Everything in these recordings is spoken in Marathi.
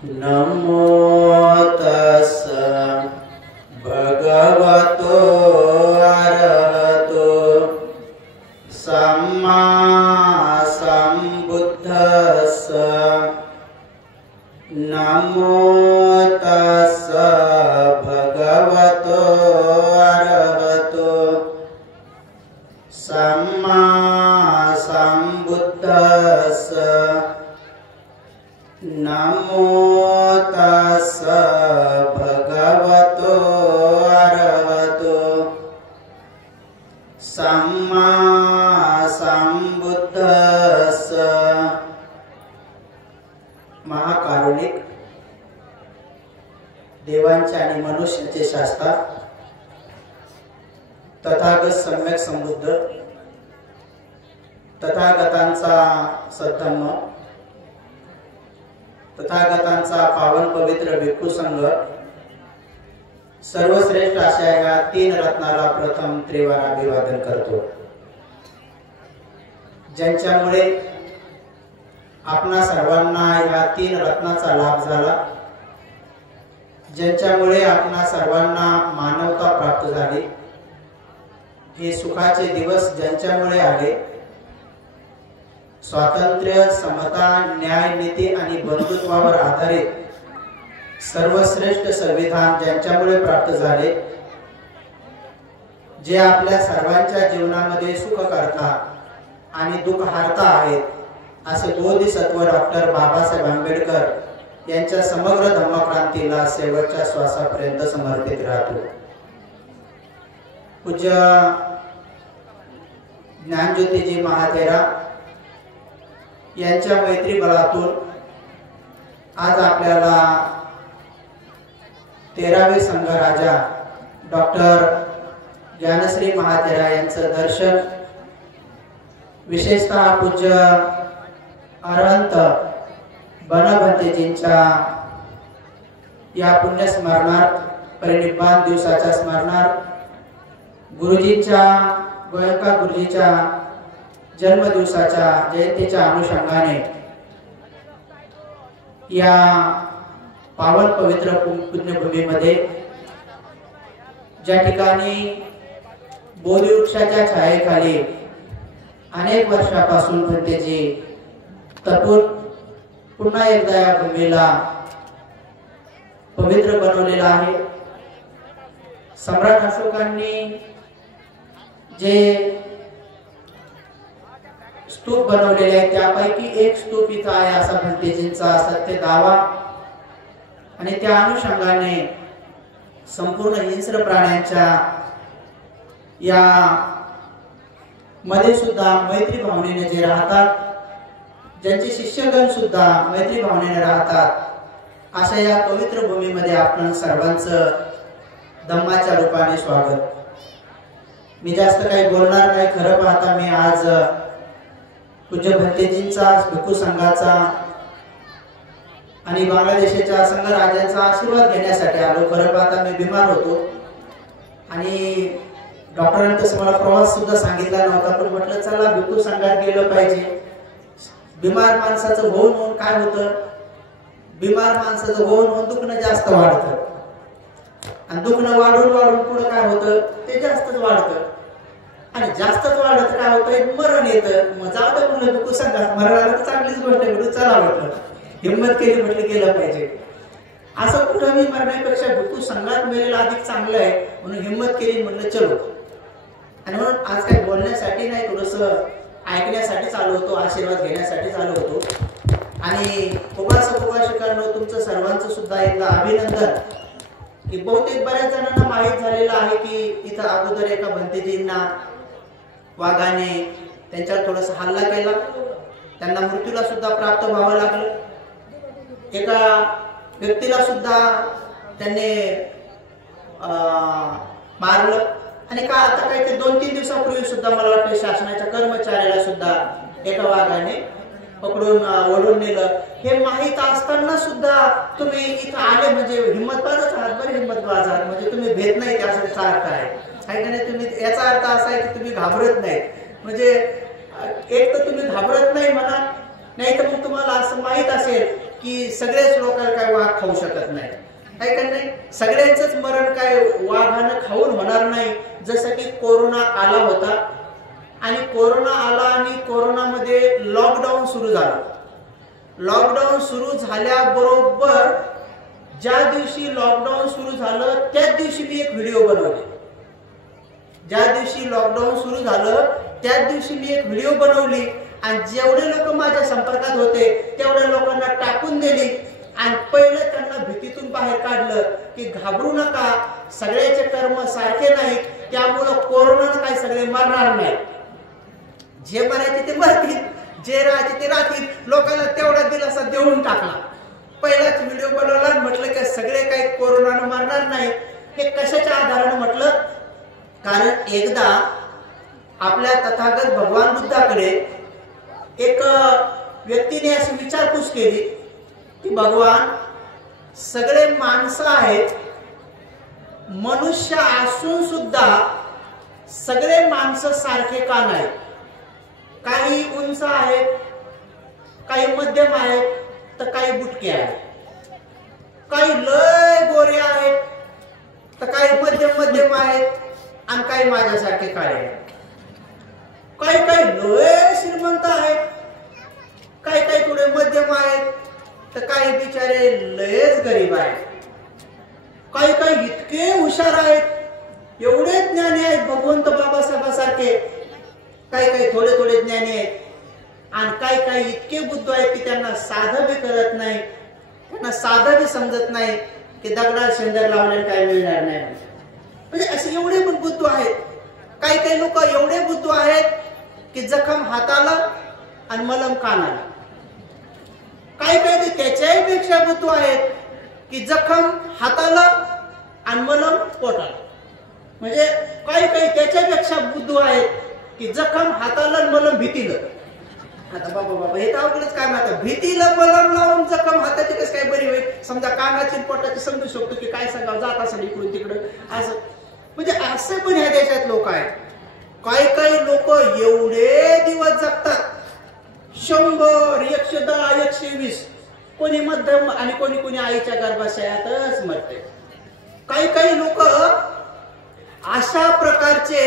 नमो तस्स भगवतो अरहतो सम्मा सम्बुद्धस्स। नमो तस्स भगवतो अरहतो सम्मा सम्बुद्धस्स। नमो तस्स भगवतो अरहतो सम्मा सम्बुद्धस्स। महाकारुणिक देवांचे आणि मनुष्याचे शास्त्र तथागत सम्यक समृद्ध तथागतांचा सद्धम्म तथागतांचा पावन पवित्र भिक्खू संघ सर्वश्रेष्ठ अशा या तीन रत्नाला प्रथम त्रिवार अभिवादन करतो, ज्यांच्यामुळे आपणा सर्वांना या तीन रत्नाचा लाभ झाला, ज्यांच्यामुळे आपणा सर्वांना मानवता प्राप्त झाली। हे सुखाचे दिवस ज्यांच्यामुळे आले, स्वातंत्र्य, समता, न्याय, नीती आणि बंधुत्वावर आधारित सर्वश्रेष्ठ संविधान ज्यांच्यामुळे प्राप्त झाले, जे आपल्या सर्वांच्या जीवनामध्ये सुख करता आणि दुःख हारता आहेत, असे बोधिसत्व डॉक्टर बाबासाहेब आंबेडकर यांच्या समग्र धम्मक्रांतीला शेवटच्या श्वासापर्यंत समर्पित राहतो। पूज्य ज्ञानज्योतिजी महातेरा यांच्या मैत्री बळातून आज आपल्याला 13वे संघराजा डॉक्टर ज्ञानश्री महातेरा यांचं दर्शन, विशेषतः पूज्य अरहंत बनभंतेजींच्या या पुण्यस्मरणार्थ परिनिब्बाण दिवसाच्या स्मरणार्थ गुरुजींच्या गोयंका गुरुजीच्या जन्मदिवसाच्या जयंतीच्या अनुषंगाने या पावन पवित्र पुण्यभूमीमध्ये ज्या ठिकाणी बोधिवृक्षाच्या छायेखाली अनेक वर्षापासून भंतेजी तपून पुन्हा एकदा या भूमीला पवित्र बनवलेला आहे। सम्राट अशोकांनी जे स्तूप बनवलेले आहेत त्यापैकी एक स्तूप इथं आहे असा भंतेजींचा सत्य दावा, आणि त्या अनुषंगाने संपूर्ण हिंस्र प्राण्यांच्या या मध्ये सुद्धा मैत्री भावनेने जे राहतात, ज्यांचे शिष्यगण सुद्धा मैत्री भावनेने राहतात, अशा या पवित्र भूमीमध्ये आपण सर्वांचं धम्माच्या रूपाने स्वागत। मी जास्त काही बोलणार नाही। खरं पाहता मी आज पूज्य भंतेजींचा, भिक्खू संघाचा आणि बांगलादेशाच्या संघराजांचा आशीर्वाद घेण्यासाठी आलो। खरं पाहता मी बिमार होतो आणि डॉक्टरांनी तसं मला प्रवास सुद्धा सांगितला नव्हता, पण म्हटलं चला भिक्खू संघात गेलं पाहिजे। बिमार माणसाचं होऊन काय होतं, बिमार माणसाचं होऊन दुखणं जास्त वाढतं, आणि दुखणं वाढून वाढून पुढे काय होतं, ते जास्तच वाढतं, आणि जास्तच वाढत काय होतं, मरण येतं। मग जाऊ दे म्हणलं भिक्खू संघात, मरण आलं तर चांगलीच गोष्ट आहे, म्हणून चला म्हटलं, हिंमत केली, म्हटलं गेलं पाहिजे। असं कुठं मी मरण्यापेक्षा भिक्खू संघात मेलेलं अधिक चांगलं आहे, म्हणून हिंमत केली, म्हणलं चलो। आणि म्हणून आज काही बोलण्यासाठी नाही, थोडंसं ऐकण्यासाठी चालू होतो, आशीर्वाद घेण्यासाठी चालू होतो। आणि शिकारणं तुमचं सर्वांचं सुद्धा एकदा अभिनंदन, की बहुतेक बऱ्याच जणांना माहीत झालेलं आहे की इथं अगोदर एका भंतेजींना वाघाने त्यांच्यावर थोडासा हल्ला केला, त्यांना मृत्यूला सुद्धा प्राप्त व्हावं लागलं। एका व्यक्तीला सुद्धा त्यांनी मारलं, आणि का आता काही ते 2-3 दिवसापूर्वी सुद्धा मला वाटतं शासनाच्या कर्मचाऱ्याला सुद्धा एका वाघाने पकडून ओढून नेलं। हे माहीत असताना सुद्धा तुम्ही इथं आले म्हणजे हिंमतबाजच आहात, बरं हिंमतबाज आहात, म्हणजे तुम्ही भेट नाही त्याचा अर्थ आहे का नाही? तुम्ही याचा अर्थ असा आहे की तुम्ही घाबरत नाही, म्हणजे एक तर तुम्ही घाबरत नाही म्हणा, नाही तर मग तुम्हाला असं माहीत असेल की सगळेच लोकांना काय वाघ खाऊ शकत नाही, आहे का नाही? सगळ्यांचंच मरण काय वाघानं खाऊन होणार नाही. जसं की कोरोना आला होता आणि कोरोना आला आणि कोरोनामध्ये लॉकडाऊन सुरू झालं. लॉकडाऊन सुरू झाल्याबरोबर ज्या दिवशी लॉकडाऊन सुरू झालं त्याच दिवशी मी एक व्हिडिओ बनवले. ज्या दिवशी लॉकडाऊन सुरू झालं त्याच दिवशी मी एक व्हिडिओ बनवली आणि जेवढे लोक माझ्या संपर्कात होते तेवढ्या लोकांना टाकून दिली आणि पहिलं त्यांना भीतीतून बाहेर काढलं की घाबरू नका, सगळ्याचे कर्म सारखे नाहीत, त्यामुळं कोरोनानं काही सगळे मरणार नाही. जे मरायचे ते मरतील, जे राहायचे ते राहतील. लोकांना तेवढा दिलासा देऊन टाकला. पहिलाच व्हिडिओ बनवला आणि म्हटलं की सगळे काही कोरोनानं मरणार नाही. हे कशाच्या आधारानं म्हटलं, कारण एकदा आपल्या तथागत भगवान बुद्धाकडे एक व्यक्तीने अशी विचारपूस केली की भगवान, सगळे माणसं आहेत, मनुष्य असून सुद्धा सगळे माणसं सारखे का नाही? काही उंच आहेत, काही मध्यम आहेत, तर काही बुटके आहेत, काही लय गोरे आहेत, तर काही मध्यम आहेत आणि काही माझ्यासारखे काळे आहेत. काही काही लय श्रीमंत आहेत, काही काही थोडे मध्यम आहेत, तर काही बिचारे लयच गरीब आहेत. काही काही इतके हुशार आहेत, एवढे ज्ञानी आहेत भगवंत बाबासाहेबांसारखे, काही काही थोडे थोडे ज्ञानी आहेत आणि काही काही इतके बुद्ध आहेत की त्यांना साधं बी करत नाही, त्यांना साधं बी समजत नाही की दगडात शेंदर लावण्याला काय मिळणार नाही. म्हणजे असे एवढे पण बुद्ध आहेत. काही काही लोक एवढे बुद्ध आहेत की जखम हाताला आणि मलम कानाला. काही काही त्याच्याही पेक्षा बुद्ध आहेत की जखम हाताला आणि मलम पोटाला. म्हणजे काही काही त्याच्यापेक्षा बुद्ध आहेत की जखम हाताला आणि मलम भीतीला. आता बाबा हे तर अवघडच काय माहिती, भीतीला मलम लावून जखम हाताची कसं काय बरी होईल? समजा कानाची पोटाची समजू शकतो की काय सांगावं, जात असेल इकडून तिकडं असं. म्हणजे असं पण ह्या देशात लोक आहेत. काही काही लोक एवढे दिवस जगतात, 100, 110, 120, कोणी मध्यम आणि कोणी कोणी आईच्या गर्भाशयातच मरते. काही काही लोक अशा प्रकारचे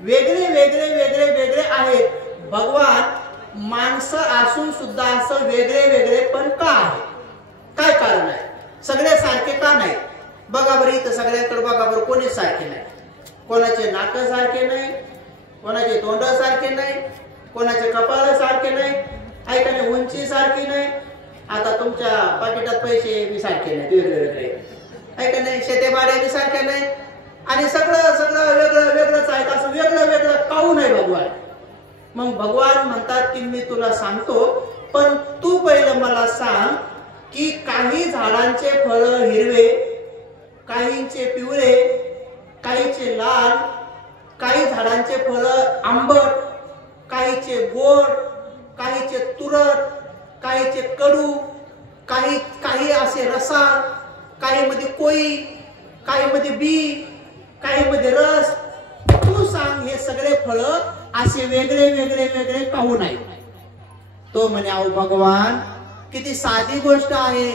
वेगळे वेगळे वेगळे वेगळे आहेत. भगवान माणसं असून सुद्धा असं वेगळे वेगळे पण का आहे? काय कारण आहे? सगळे सारखे का नाही? बघा बरं, इथं सगळ्यांकडे बघा बरं, कोणीच सारखे नाही. कोणाचे नाक सारखे नाही, कोणाचे तोंड सारखे नाही, कोणाचे कपाळ सारखे नाही, ऐकाने उंची सारखी नाही. आता तुमच्या पाकिटात पैसे बी सारखे नाही, वेगवेगळे ऐका नाही, शेतेबाड्या बी सारख्या नाही आणि सगळं सगळं वेगळं वेगळंच आहे. असं वेगळं वेगळं काहून आहे भगवान? मग भगवान म्हणतात की मी तुला सांगतो, पण तू पहिलं मला सांग की काही झाडांचे फळ हिरवे, काहींचे पिवळे, काहीचे लाल, काही झाडांचे फळ आंबट, काहीचे गोड, काहीचे तुरट, काहीचे कडू, काही काही असे रसाळ, काही मध्ये कोई, काही मध्ये बी, काही मध्ये रस. तू सांग हे सगळे फळ असे वेगळे वेगळे वेगळे काहून आहे? तो म्हणे, अहो भगवान, किती साधी गोष्ट आहे.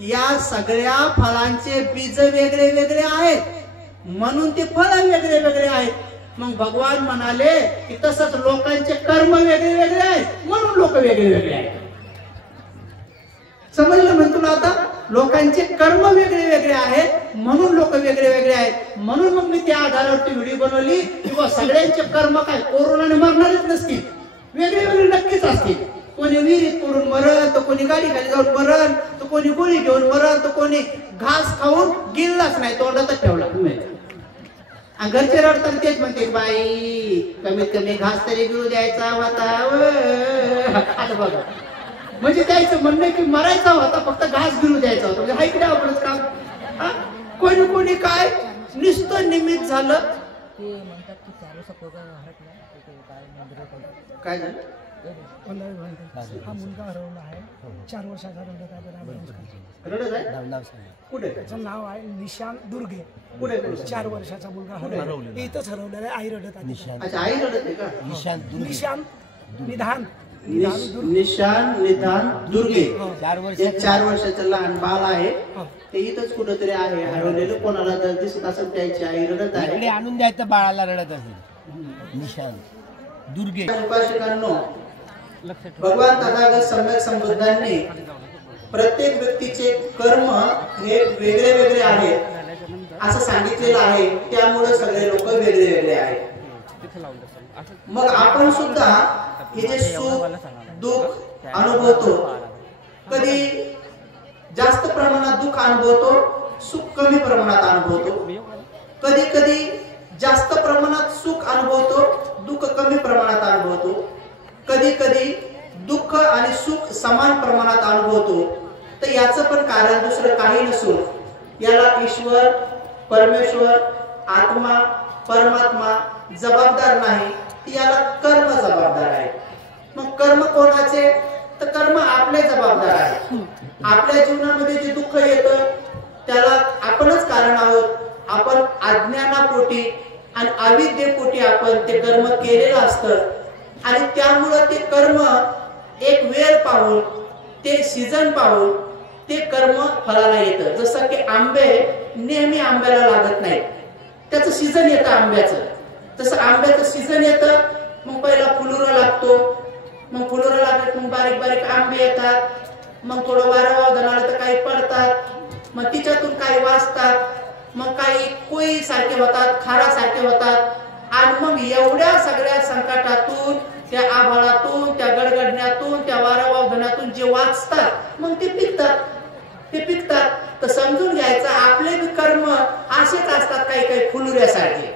या सगळ्या फळांचे बीज वेगळे वेगळे आहेत म्हणून ते फळ वेगळे वेगळे आहेत. मग भगवान म्हणाले की तसंच लोकांचे कर्म वेगळे वेगळे आहेत म्हणून लोक वेगळे वेगळे आहेत. समजलं म्हण तुला आता? लोकांचे कर्म वेगळे वेगळे आहेत म्हणून लोक वेगळे वेगळे आहेत. म्हणून मग मी त्या आधारावरती व्हिडिओ बनवली किंवा सगळ्यांचे कर्म काय कोरोनाने मरणारच नसतील, वेगळे वेगळे नक्कीच असतील. कोणी विहिरीत पडून मरण, तर कोणी गाडी खाली जाऊन मरण, तर कोणी गोळी घेऊन मरण, तर कोणी घास खाऊन गिळलाच नाही, तोंडातच ठेवला. आणि घरचे रडतात तेच म्हणते, बाई कमीत कमी घास तरी गिळू द्यायचा होता. आता बघा, म्हणजे त्याचं म्हणणं की मरायचा होता, फक्त घास गिळू द्यायचा होता. म्हणजे हायकडे आपणच काम. कोणी कोणी काय नुसतं निमित्त झालं. काय झालं? हा मुलगा हरवला आहे, 4 वर्षाचा रडत आहे. कुठे? त्याचं नाव आहे निशांत दुर्गे. कुठे? 4 वर्षाचा मुलगा हरवला, इथंच हरवलेला आहे. आई रडत आहे. अच्छा, आई रडत आहे का? निशांत निधान निशान निधान दुर्गे, 4 वर्ष एक 4 वर्षाचं लहान बाल आहे. ते इथंच कुठंतरी आहे हरवलेलं. कोणाला जर दिसत असेल त्याची आई रडत आहे. इकडे आणून द्यायचं बाळाला रडत असेल. निशान दुर्गे. उपासकांनो, भगवान तथागत सम्यक संबुद्धांनी प्रत्येक व्यक्तीचे कर्म हे वेगळे वेगळे आहेत असं सांगितलेलं आहे. त्यामुळे सगळे लोक वेगळे वेगळे आहेत. मग आपण सुद्धा हे जे सुख दुःख अनुभवतो, कधी जास्त प्रमाणात दुःख अनुभवतो, सुख कमी प्रमाणात अनुभवतो. कधी कधी जास्त प्रमाणात सुख अनुभवतो, दुःख कमी प्रमाणात अनुभवतो. कधी कधी दुःख आणि सुख समान प्रमाणात अनुभवतो. तर याचं पण कारण दुसरं काही नसून याला ईश्वर, परमेश्वर, आत्मा, परमात्मा जबाबदार नाही, याला कर्म जबाबदार आहे. मग कर्म कोणाचे? तर कर्म आपले जबाबदार आहे. आपल्या जीवनामध्ये जे दुःख येतं त्याला आपणच कारण आहोत. आपण अज्ञानापोटी आणि अविद्येपोटी आपण ते कर्म केलेलं असतं आणि त्यामुळं ते कर्म एक वेळ पाहून, ते सीझन पाहून ते कर्म फळाला येतं. जसं की आंबे नेहमी आंब्याला लागत नाही, त्याचं सीझन येतं आंब्याचं. तसं आंब्याचं सीझन येतं, मग पहिला फुलोरा लागतो, मग फुलोरा लागत मग बारीक बारीक आंबे येतात, मग थोडं वारं वावदान आलं तर काही पडतात, मग तिच्यातून काही वाचतात, मग काही कोई सारखे होतात, खारा सारखे होतात. आणि मग एवढ्या सगळ्या संकटातून, त्या आभाळातून, त्या गडगडण्यातून, त्या वारं वावदानातून जे वाचतात मग ते पिकतात. ते पिकतात. तर समजून घ्यायचं आपले कर्म असेच असतात, काही काही फुलुऱ्यासारखे.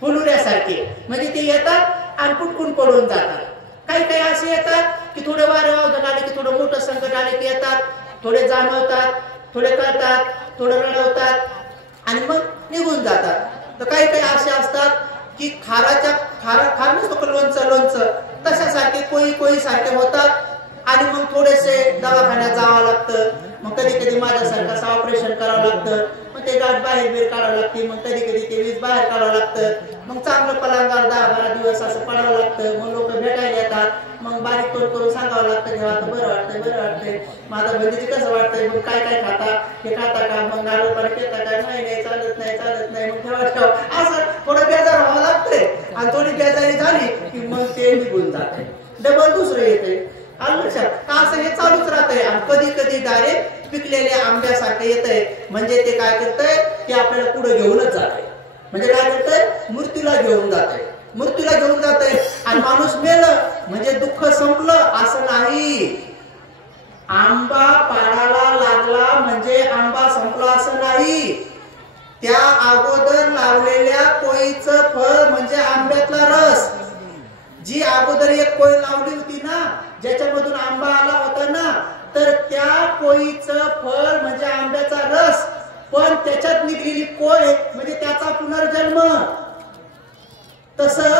फुलुऱ्यासारखे म्हणजे ते येतात आणि पुटकून पडून जातात. काही काही असे येतात की थोडे वारे वावदान आले की, थोडं मोठं संकट आले की येतात, थोडे जाणवतात, थोडे कळतात, थोडं रडवतात आणि मग निघून जातात. तर काही काही असे असतात की खार नसतो लोणचं तशासारखे कोई सारखे होतात आणि मग थोडेसे दवाखान्यात जावं लागतं. मग कधी कधी माझ्यासारखं ऑपरेशन करावं लागतं, मग ते गाठ बाहेर काढावं लागते, मग कधी कधी ते वीज बाहेर काढावं लागतं. मग चांगलं पलंगावर 10-12 दिवस असं पडावं लागतं. मग लोक भेटायला येतात, मग बारीक तोड करून सांगावं लागतं, जेव्हा आता बरं वाटतंय, माझा बहिणीची कसं वाटतंय, मग काय खाता, हे खाता का, मग नारळ पाणी पिता का, नाही चालत नाही, मग ठेवा असं थोडं बेजार व्हावं लागतंय. आणि थोडी बेजारी झाली की मग ते निघून जाते, डबल दुसरं येते. लक्षात असं हे चालूच राहतंय. आणि कधी कधी डायरेक्ट पिकलेल्या आंब्यासारखं येतंय. म्हणजे ते काय करतंय, ते आपल्याला पुढे घेऊनच जातंय. म्हणजे काय करतंय, मृत्यूला घेऊन जातंय. आणि माणूस मेलं म्हणजे दुःख संपलं असं नाही. आंबा पाडाला लागला म्हणजे आंबा संपला असं नाही. त्या अगोदर लावलेल्या कोईचं फळ म्हणजे आंब्यातला रस. जी अगोदर एक कोई लावली होती ना, ज्याच्यामधून आंबा आला होता ना, तर त्या कोईचं फळ म्हणजे आंब्याचा रस. पण त्याच्यात निघलेली कोय म्हणजे त्याचा पुनर्जन्म. तसं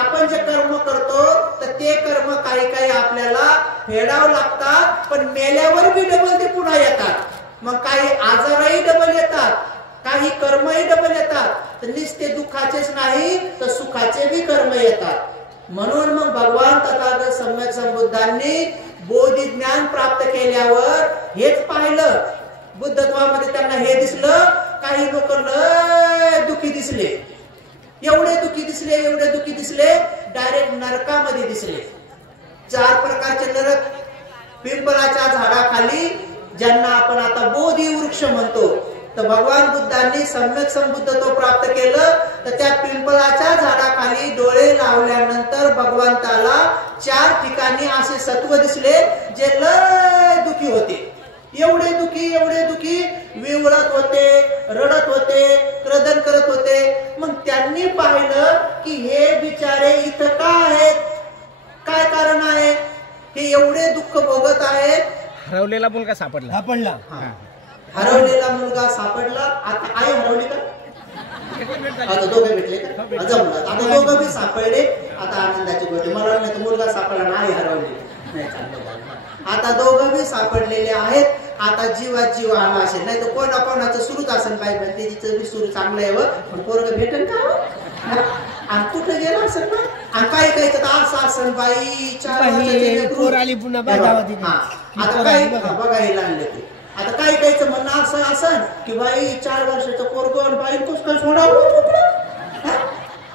आपण जे कर्म करतो तर ते कर्म काही आपल्याला फेडावं लागतात, पण मेल्यावर बी डबल ते पुन्हा येतात. मग काही आजारही डबल येतात, काही कर्मही डबल येतात. तर नुसते दुःखाचेच नाही तर सुखाचे बी कर्म येतात. म्हणून मग भगवान तथागत सम्यक संबुद्धांनी बोधी ज्ञान प्राप्त केल्यावर हेच पाहिलं. बुद्धत्वामध्ये त्यांना हे दिसलं, काही लोक लय दुःखी दिसले, एवढे दुःखी दिसले, डायरेक्ट नरकामध्ये दिसले. 4 प्रकारचे नरक. पिंपळाच्या झाडाखाली, ज्यांना आपण आता बोधी वृक्ष म्हणतो, तर भगवान बुद्धांनी सम्यक संबुद्धत्व प्राप्त केलं. तर त्या पिंपळाच्या झाडाखाली डोळे लावल्यानंतर भगवंताला 4 ठिकाणी असे सत्व दिसले जे लय दुःखी होते. एवढे दुःखी विवळत होते, रडत होते, क्रदन करत होते. मग त्यांनी पाहिलं की हे बिचारे इथं का आहेत, काय कारण आहे, हे एवढे दुःख भोगत आहेत. हरवलेला मुलगा सापडला. हरवलेला मुलगा सापडला. आता आई हरवली का? आता दोघे भेटले का? आता दोघं बी सापडले. आता आनंदाची गोष्ट. मला नाही तर मुलगा सापडला नाही, हरवली नाही. आता दोघं बी सापडलेले आहेत. आता जीवात जीव आला असेल, नाही तर कोणाचं सुरूच असेल. काय म्हणते तिचं बी सुरू चांगलं आहे, पण पोरग भेटेल का? आणि कुठं गेलं असेल ना. आणि काय काय असं असं बाई 4 वर्षाचे लेकरू आली पुन्हा बाजावती आता काय बघायला आणले ते आता काय कायचं म्हणणं असं असं की बाई 4 वर्षाचं पोरगं बाई कसं काय सोडावं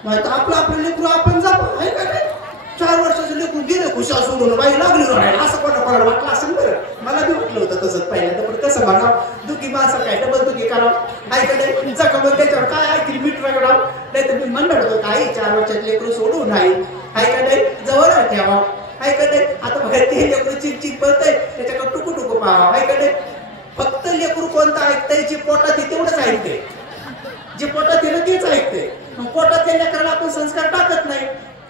आपलं आपलं लेकरू आपण जाऊ आहे का काय 4 वर्षाचं लेकरू गेलं खुशा सोडून बाई लागली राहायला असं कोणाला वाटलं असं बरं मला बी वाटलं होतं तसंच पहिल्यांदा पण कसं म्हणावं दुखी माणसं काय डबल दुखी करावं ऐकले तुमचा खबर त्याच्यावर काय ऐकली मीठ रगडावं नाही तर मी म्हणणार होतो काही 4 वर्षात लेकरू सोडू नाही ऐकले जवळ ठेवा ऐकले आता बघा ते लेकरू चिंचित पडतंय त्याच्याकडे टुकू टुकू पाहावं ऐकले फक्त लेकरू कोणतं ऐकतंय जे पोटात आहे तेवढंच ऐकतंय जे पोटात आहे तेच ऐकतंय मग पोटात लेकराला आपण संस्कार टाकत नाही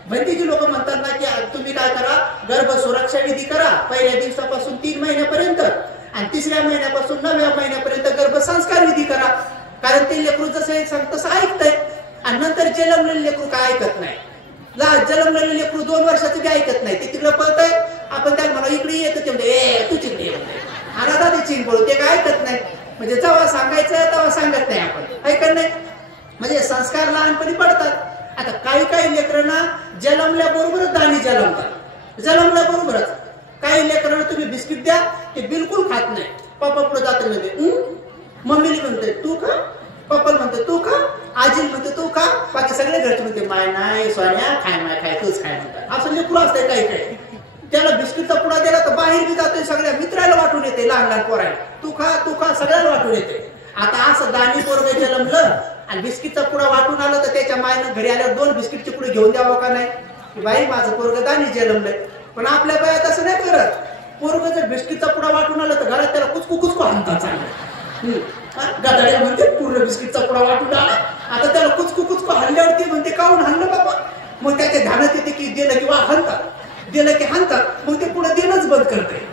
भंतीची लोक म्हणतात ना की तुम्ही काय करा गर्भ सुरक्षा विधी करा पहिल्या दिवसापासून 3 महिन्यापर्यंत आणि 3ऱ्या महिन्यापासून 9व्या महिन्यापर्यंत गर्भ संस्कार विधी करा कारण ते लेकरू जसं सांगतं तसं ऐकतंय आणि नंतर जन्मलेलं लेकरू काय ऐकत नाही जन्मलेलं लेकरू 2 वर्षाचं बी ऐकत नाही ते तिकडे पळतंय आपण त्याला म्हणा इकडे येतं ते म्हणते तू तिकडे ये आणि आता ते चिन पळू ते काय ऐकत नाही म्हणजे जेव्हा सांगायचं तेव्हा सांगत नाही आपण ऐकत नाही म्हणजे संस्कार लहानपणी पडतात आता काही काही लेकरांना जन्मल्याबरोबरच दाणी जन्मल्याबरोबरच काही लेकरांना तुम्ही बिस्किट द्या ते बिलकुल खात नाही पप्पा पुढे जाते म्हणते मम्मीने म्हणते तू खा पप्पा म्हणते तू खा आजीला म्हणते तू खा बाकी सगळे घरचे म्हणते माय नाही सोन्या खाय तूच खाय म्हणतात असं लेकरू असतंय काही काही त्याला बिस्किटचा पुडा दिला तर बाहेर बी जातोय सगळ्या मित्राला वाटून येते लहान लहान पोरायला तू खा सगळ्याला वाटून येते आता असं दाणी पोरगं जन्मलं आणि बिस्किटचा पुडा वाटून आलं तर त्याच्या मायनं घरी आल्यावर 2 बिस्किटचे पुढे घेऊन द्यावं का नाही की बाई माझं पोरगं दाणी जन्मलंय पण आपल्या बाया तसं नाही करत पोरगं जर बिस्किटचा पुडा वाटून आलं तर घरात त्याला कुचकू हाणतात चांगलं गादाड्या म्हणते पूर्ण बिस्किटचा पुडा वाटून आला आता त्याला कुचकू हाणल्यावरती म्हणते काहून हाणलं बाबा मग त्याच्या ध्यानात येते की दिलं किंवा हाणतात मग ते पुढे देणंच बंद करते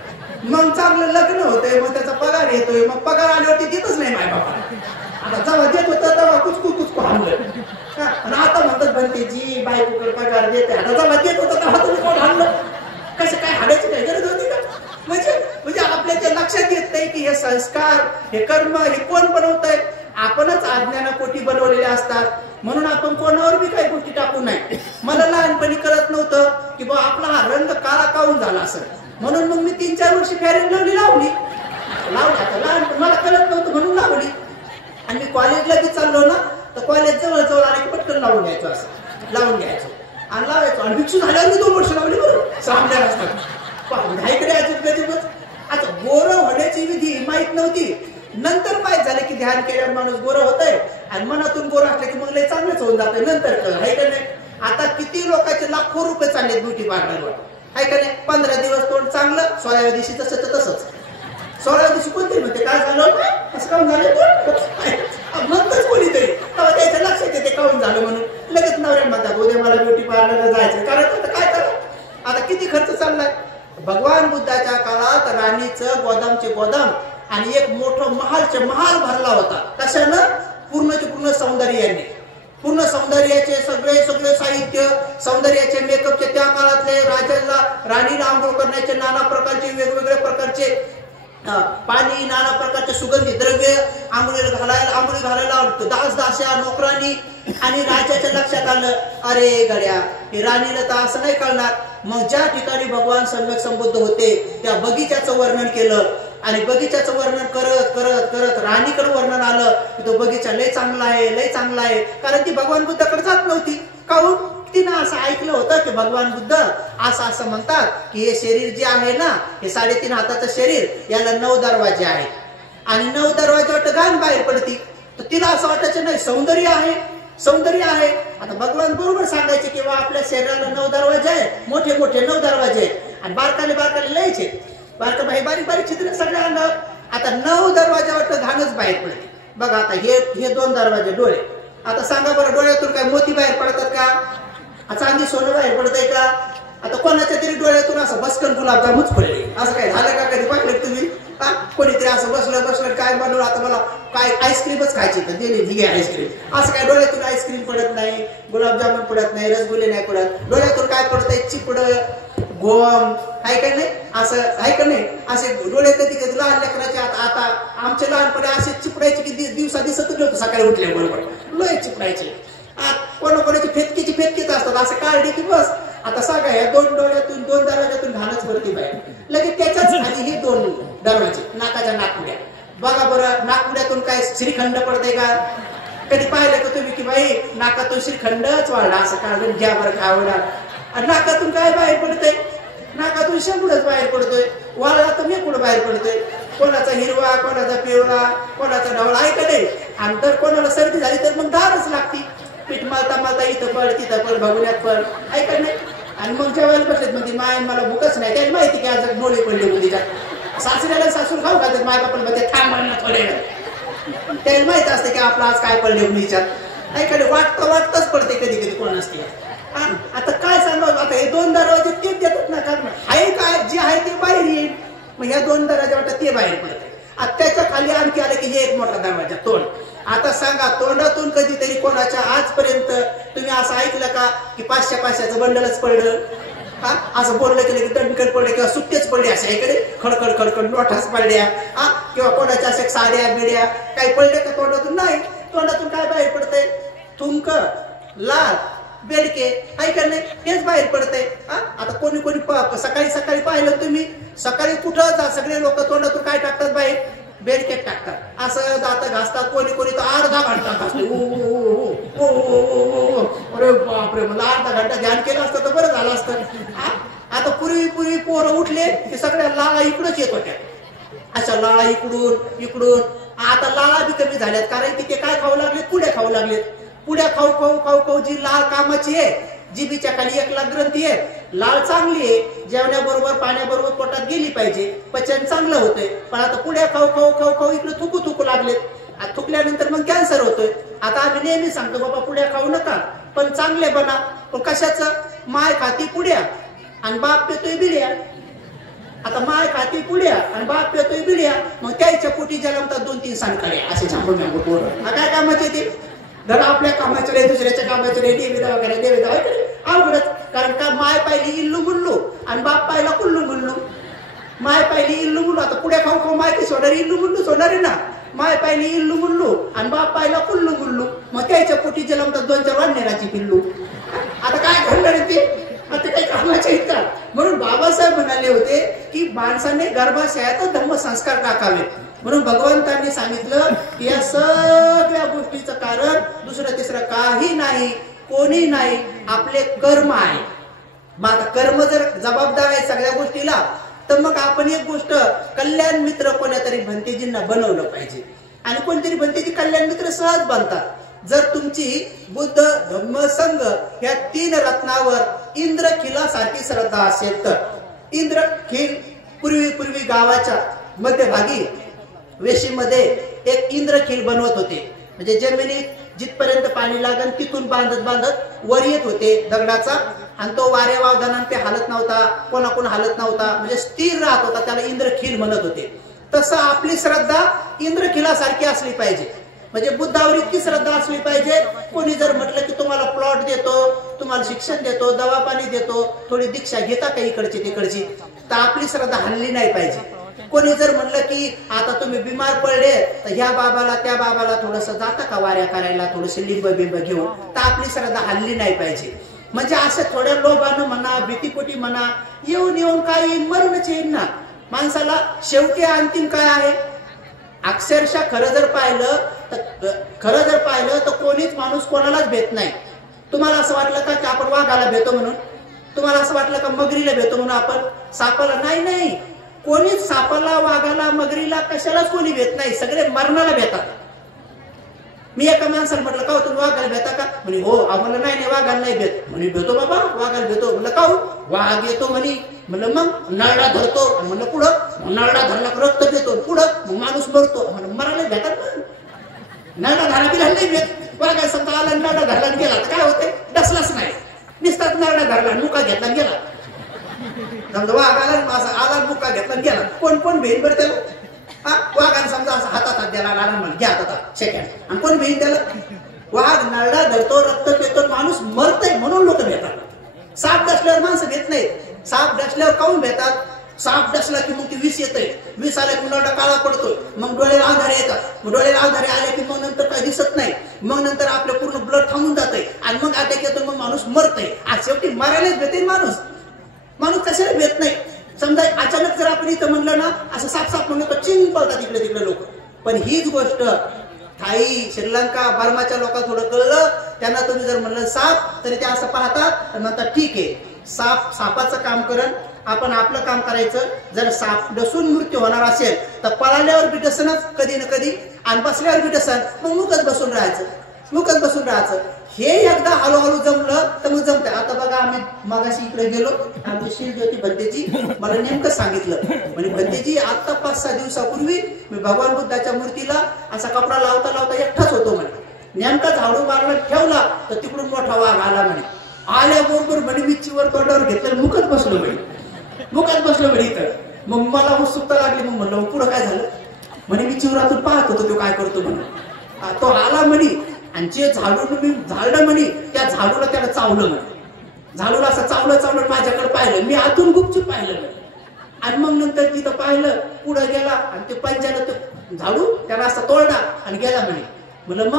मग चांगलं लग्न होतंय मग त्याचा पगार येतोय मग पगार आल्यावरती देतच नाही माय बाबा आता जेव्हा देत होतं तेव्हा कुचकू हाणलं आणि आता म्हणतात बनते जी बायकोकडे पगार देते आता जेव्हा देत होतं तेव्हा तुम्ही कोण हाणलं कसं काय हाणायची काय गरज होती का म्हणजे आपल्या ते लक्षात येत नाही की हे संस्कार हे कर्म हे कोण बनवतंय आपणच अज्ञानापोटी बनवलेले असतात म्हणून आपण कोणावर बी काही गोष्टी टाकू नये मला लहानपणी कळत नव्हतं की बा आपला हा रंग काळा काऊन झाला असं म्हणून मग मी 3-4 वर्ष फेअर लवली लावली आता लहानपणी मला कळत नव्हतं म्हणून लावली आणि मी कॉलेजला बी चाललो ना तर कॉलेज जवळ आले की पटकन लावून घ्यायचो आणि लावायचो आणि भिक्षू झाल्यावर मी 2 वर्ष लावली बरोबर सामन्या असतात घाईकडे आता गोरं होण्याची विधी माहित नव्हती नंतर माहित झालं की ध्यान केल्यावर माणूस गोरं होतंय आणि मनातून गोरं असलं की मग लय चांगलंच होऊन जातंय नंतर आहे का नाही आता किती लोकांचे लाखो रुपये चालले ब्युटी पार्लरवर आहे का नाही 15 दिवस तोंड चांगलं 16व्या दिवशी तसंच 16व्या दिवशी कोणतरी म्हणते काय झालं असं काऊन झालं म्हणतच कोणीतरी तेव्हा त्याच्या लक्षात येते काऊन झालं म्हणून लगेच नवऱ्या म्हणतात उद्या मला ब्युटी पार्लरला जायचं कारण आता काय करा आता किती खर्च चाललाय भगवान बुद्धाच्या काळात राणीचं गोदामचे गोदाम आणि एक मोठं महाल भरला होता कशानं पूर्णचे पूर्ण सौंदर्याने पूर्ण सौंदर्याचे सगळे साहित्य सौंदर्याचे मेकअपचे त्या काळातले राणीला आंघोळ करण्याचे नाना प्रकारचे वेगवेगळे प्रकारचे पाणी नाना प्रकारचे सुगंधी द्रव्य आंघोळी घालायला दास्या नोकरांनी आणि राजाच्या लक्षात आलं अरे गड्या हे राणीला तर असं नाही कळणार मग ज्या ठिकाणी भगवान सम्यक संबुद्ध होते त्या बगीच्याचं वर्णन केलं आणि बगीच्याचं वर्णन करत राणीकडे वर्णन आलं की तो बगीचा लय चांगला आहे कारण ती भगवान बुद्धाकडे जात नव्हती काहून तिनं असं ऐकलं होतं की भगवान बुद्ध असं म्हणतात की हे शरीर जे आहे ना हे 3.5 हाताचं शरीर याला 9 दरवाजे आहेत आणि 9 दरवाज्यावर गाण बाहेर पडती तर तिला असं वाटायचं नाही सौंदर्य आहे आता भगवान बरोबर सांगायचे की आपल्या शरीराला 9 दरवाजे आहेत मोठे 9 दरवाजे आहेत आणि बारकाले लयचे बारीक चित्र सगळ्या अंगावर आता 9 दरवाज्यावर घाणच बाहेर पडते बघा आता हे 2 दरवाजे डोळे आता सांगा बरं डोळ्यातून काय मोती बाहेर पडतात का चांदी सोनं बाहेर पडतंय का आता कोणाच्या तरी डोळ्यातून असं बसकन गुलाबजामुच पडले असं काय झालं का कधी पाहिलं तुम्ही कोणीतरी असं बसलं काय बनवलं आता मला काय आईस्क्रीमच खायची तर दिली आईस्क्रीम असं काय डोळ्यातून आईस्क्रीम पडत नाही गुलाबजामुन पडत नाही रसगुल्ले नाही पडत डोळ्यातून काय पडतंय चिपड गोम आहे का नाही असं आहे का नाही असे डोळे कधी लहान लेकराचे आता आमच्या लहानपणी असे चिपडायचे की दिवसा दिसतच नव्हतं सकाळी उठल्याबरोबर लय चिपडायचे कोण कोणाकोणाची फेतकीच असतात. असं काढली की बस आता सांगा या 2 डोळ्यातून 2 दरवाज्यातून घालच भरती बाहेर. लगेच त्याच्याच खाली हे 2 दरवाजे नाकाच्या नाकपुड्या. बघा बरं नाकपुड्यातून काय श्रीखंड पडते का? कधी पाहिलं का तुम्ही की बाई नाकातून श्रीखंडच वाढला असं काढून घ्या बरं खावणार. आणि नाकातून काय बाहेर पडतंय? नाकातून शेंबूडच बाहेर पडतोय. वाळला तर मेकुड बाहेर पडतोय. कोणाचा हिरवा, कोणाचा पिवळा, कोणाचा ढवळा आहे का नाही? आणि तर कोणाला सर्दी झाली तर मग धारच लागती. पीठ मालता मालता इथं पड तिथं पड भगुण्यात पड आहे का नाही? आणि मग जेवायला बसलेत म्हणजे माय मला भूकच नाही. त्याला माहिती की आज डोळी पडली मुलीच्या. सासऱ्याला सासून खाऊ घालतात माय बापाला मध्ये थांब म्हणणं थोडे. त्याला माहित असते की आपलं आज काय पडले मुलीच्यात आहे का नाही? वाटतच पडते कधी कधी कोण असते. आता काय सांगावं आता हे 2 दरवाजे तेच देतात ना. कारण आहे काय जे आहे ते बाहेर येईल. मग ह्या 2 दरवाजे वाटत ते बाहेर पडते. आता त्याच्या खाली आणखी आलं की हे एक मोठा दरवाजा तोंड. आता सांगा तोंडातून कधीतरी कोणाच्या आजपर्यंत तुम्ही असं ऐकलं का की 500 बंडलच पडलं? हा असं बोललं की दणकट पडले किंवा सुट्टेच पडले अशा इकडे खडखड खडखड नोठाच पडल्या. हा किंवा कोणाच्या अशा साड्या बिड्या काही पडले का तोंडातून? नाही. तोंडातून काय बाहेर पडतंय? थुंक, लाल, बेडके आहे का नाही? हेच बाहेर पडतंय. आता कोणी सकाळी पाहिलं तुम्ही सकाळी कुठं जा सगळे लोक तोंडातून काय टाकतात बाहेर? बेडकेट टाकतात. असं दात घासतात. कोणी तर अर्धा घंटा घासते. अरे बापरे मला अर्धा घंटा ध्यान केलं असतं तर बरं झालं असतं. आता पूर्वी पोरं उठले की सगळ्या लाळा इकडूनच येत होत्या. अशा लाळा इकडून आता लाळा बी कमी झाल्यात. कारण की ते काय खाऊ लागले? पुड्या खाऊ लागलेत. पुड्या खाऊ जी लाळ कामाची आहे. जिभीच्या खाली 1 लाख ग्रंथी आहे. लाळ चांगली आहे. जेवण्याबरोबर पाण्याबरोबर पोटात गेली पाहिजे. पचन चांगलं होतंय. पण आता पुड्या खाऊ इकडे थुकू लागलेत. थुकल्यानंतर मग कॅन्सर होतोय. आता आम्ही नेहमी सांगतो बाबा पुड्या खाऊ नका पण चांगले बना. पण कशाचं? माय खाती पुड्या आणि बाप पितोय बिड्या. आता माय खाती पुड्या आणि बाप पितोय बिड्या. मग त्याच्या पोटी जन्मतात 2-3 सांडकाळे असे सांगून काय कामाचे ते? धर आपल्या कामाचे रे दुसऱ्याच्या कामाचे रे देवी दवा अवघडच. कारण का माय पाहिली इल्लू गुल्लू आणि बाप पाहिला कुल्लू गुल्लू. माय पाहिली इल्लू गुल्लू. आता पुढे खाऊ माय की सोडणार? इल्लू गुल्लू सोडणार आहे ना. माय पाहिली इल्लू गुल्लू आणि बाप पाहिला कुल्लू गुल्लू. मग त्याच्या पोटी जन्मतात 2-4 वाढण्याची पिल्लू. आता काय घडणार आहे ते? आता काही कामाचे आहेत का? म्हणून बाबासाहेब म्हणाले होते की माणसाने गर्भाशयात धर्मसंस्कार टाकावे. म्हणून भगवंतांनी सांगितलं की या सगळ्या गोष्टीचं कारण दुसरं तिसरं काही नाही, कोणी नाही, आपले कर्म आहे. मग आता कर्म जर जबाबदार आहे सगळ्या गोष्टीला तर मग आपण एक गोष्ट कल्याण मित्र कोणातरी भंतेजींना बनवलं पाहिजे. आणि कोणतरी भंतेजी कल्याण मित्र सहज बनतात. जर तुमची बुद्ध धम्म संघ या 3 रत्नावर इंद्रखिलासारखी श्रद्धा असेल तर. इंद्रखिल पूर्वी गावाच्या मध्यभागी वेशीमध्ये एक इंद्रखिल बनवत होते. म्हणजे जमिनीत जिथपर्यंत पाणी लागल तिथून बांधत वर येत होते दगडाचा. आणि तो वाऱ्या वावदानाने ते हालत नव्हता, कोणाकोण हालत नव्हता, म्हणजे स्थिर राहत होता. त्याला इंद्रखिल म्हणत होते. तसं आपली श्रद्धा इंद्रखिलासारखी असली पाहिजे. म्हणजे बुद्धावर इतकी श्रद्धा असली पाहिजे. कोणी जर म्हटलं की तुम्हाला प्लॉट देतो, तुम्हाला शिक्षण देतो, दवा पाणी देतो, थोडी दीक्षा घेता का इकडची तिकडची, तर आपली श्रद्धा हल्ली नाही पाहिजे. कोणी जर म्हणलं की आता तुम्ही बिमार पडले तर ह्या बाबाला त्या बाबाला थोडस जाता का वाऱ्या करायला, थोडस लिंब बिंब घेऊन, तर आपली श्रद्धा हल्ली नाही पाहिजे. म्हणजे असं थोड्या लोभानं म्हणा, भीतीपोटी म्हणा, येऊन काही मरूनच येईल ना माणसाला. शेवटी अंतिम काय आहे? अक्षरशः खरं जर पाहिलं तर कोणीच माणूस कोणालाच भेट नाही. तुम्हाला असं वाटलं का की आपण वाघाला भेटतो म्हणून? तुम्हाला असं वाटलं का मगरीला भेटतो म्हणून आपण सापाला? नाही. कोणीच सापाला, वाघाला, मगरीला कशालाच कोणी भेट नाही. सगळे मरणाला भेटतात. मी एका माणसाला म्हटलं का तुम्ही वाघाला भेटा का? म्हणे हो. आम्हाला नाही वाघाला नाही भेट. म्हणे भेटतो बाबा वाघाला भेटतो. म्हणलं का वाघ येतो म्हणे. म्हणलं मग नळडा धरतो. म्हणलं पुढं नळडा धरला रक्त देतो. पुढं मग माणूस मरतो. म्हणलं मरायला भेटत नळडा धरा बिला नाही भेट. बरं काय समजा आला नळडा धरला गेला तर काय होते? डसलाच नाही. निसतात नळडा धरला मुका घेतला गेला. समजा वाघाला आला मुका घेतला गेला. कोण भेट बरं त्याला? वाघाने समजा असं हातात द्यायला आला म्हणून घ्या हातात सेकंड आणि कोण भेट द्याला? वाघ नळडा धरतो, रक्त पितो, माणूस मरतय म्हणून लोक भेटतात. साप डसल्यावर माणसं भेट नाहीत. साप डसल्यावर काऊन भेटतात? साप डसला की मग ती विष येते, विष आल्या की डोळा काळा पडतोय, मग डोळ्याला आधारे येतात, मग डोळ्याला आधारे आले की मग नंतर काही दिसत नाही, मग नंतर आपलं पूर्ण ब्लड थांबून जाते आणि मग अटॅक येतो, मग माणूस मरतय. आज शेवटी मारायलाच भेटेल माणूस कशाला भेट नाही. समजा अचानक जर आपण इथं म्हणलं ना असं साप म्हणलं तर चिंग पळतात इकडे तिकडे लोक. पण हीच गोष्ट थाई, श्रीलंका, बर्माच्या लोकांना थोडं कळलं, त्यांना तुम्ही जर म्हणलं साप तरी ते असं पाहतात आणि म्हणतात ठीक आहे, सापाचं काम करण, आपण आपलं काम करायचं. जर साप डसून मृत्यू होणार असेल तर पळाल्यावर बी डसनच कधी ना कधी, आणि बसल्यावर बी डसन, मग मुकच बसून राहायचं. हे एकदा हळूहळू जमलं तर मग जमतं. आता बघा आम्ही मगाशी इकडे गेलो, आमची शील ज्योती भंतेजी मला नेमकं सांगितलं, म्हणजे भंतेजी आता 5-6 दिवसापूर्वी मी भगवान बुद्धाच्या मूर्तीला असा कपडा लावता एकटाच होतो म्हणे, नेमका झाडू मारला ठेवला तर तिकडून मोठा वाघ आला म्हणे. आल्याबरोबर म्हणे मी चिवर तोंडावर घेतलं, मुकत बसलो म्हणे इथं. मग मला उत्सुकता लागली, मग म्हणलं पुढं काय झालं. म्हणे मी चिवरातून पाहत होतो तो काय करतो म्हणे. तो आला म्हणे आणि जे झाडून मी झाडलं म्हणे त्या झाडूला त्याला चावलं म्हणे. झाडूला असं चावलं माझ्याकडे पाहिलं, मी आतून गुपचूप पाहिलं म्हणे. आणि मग नंतर तिथं पाहिलं, पुढे गेला आणि ते पंजाला तो झाडू त्याला असा तोडला आणि गेला म्हणे. म्हणलं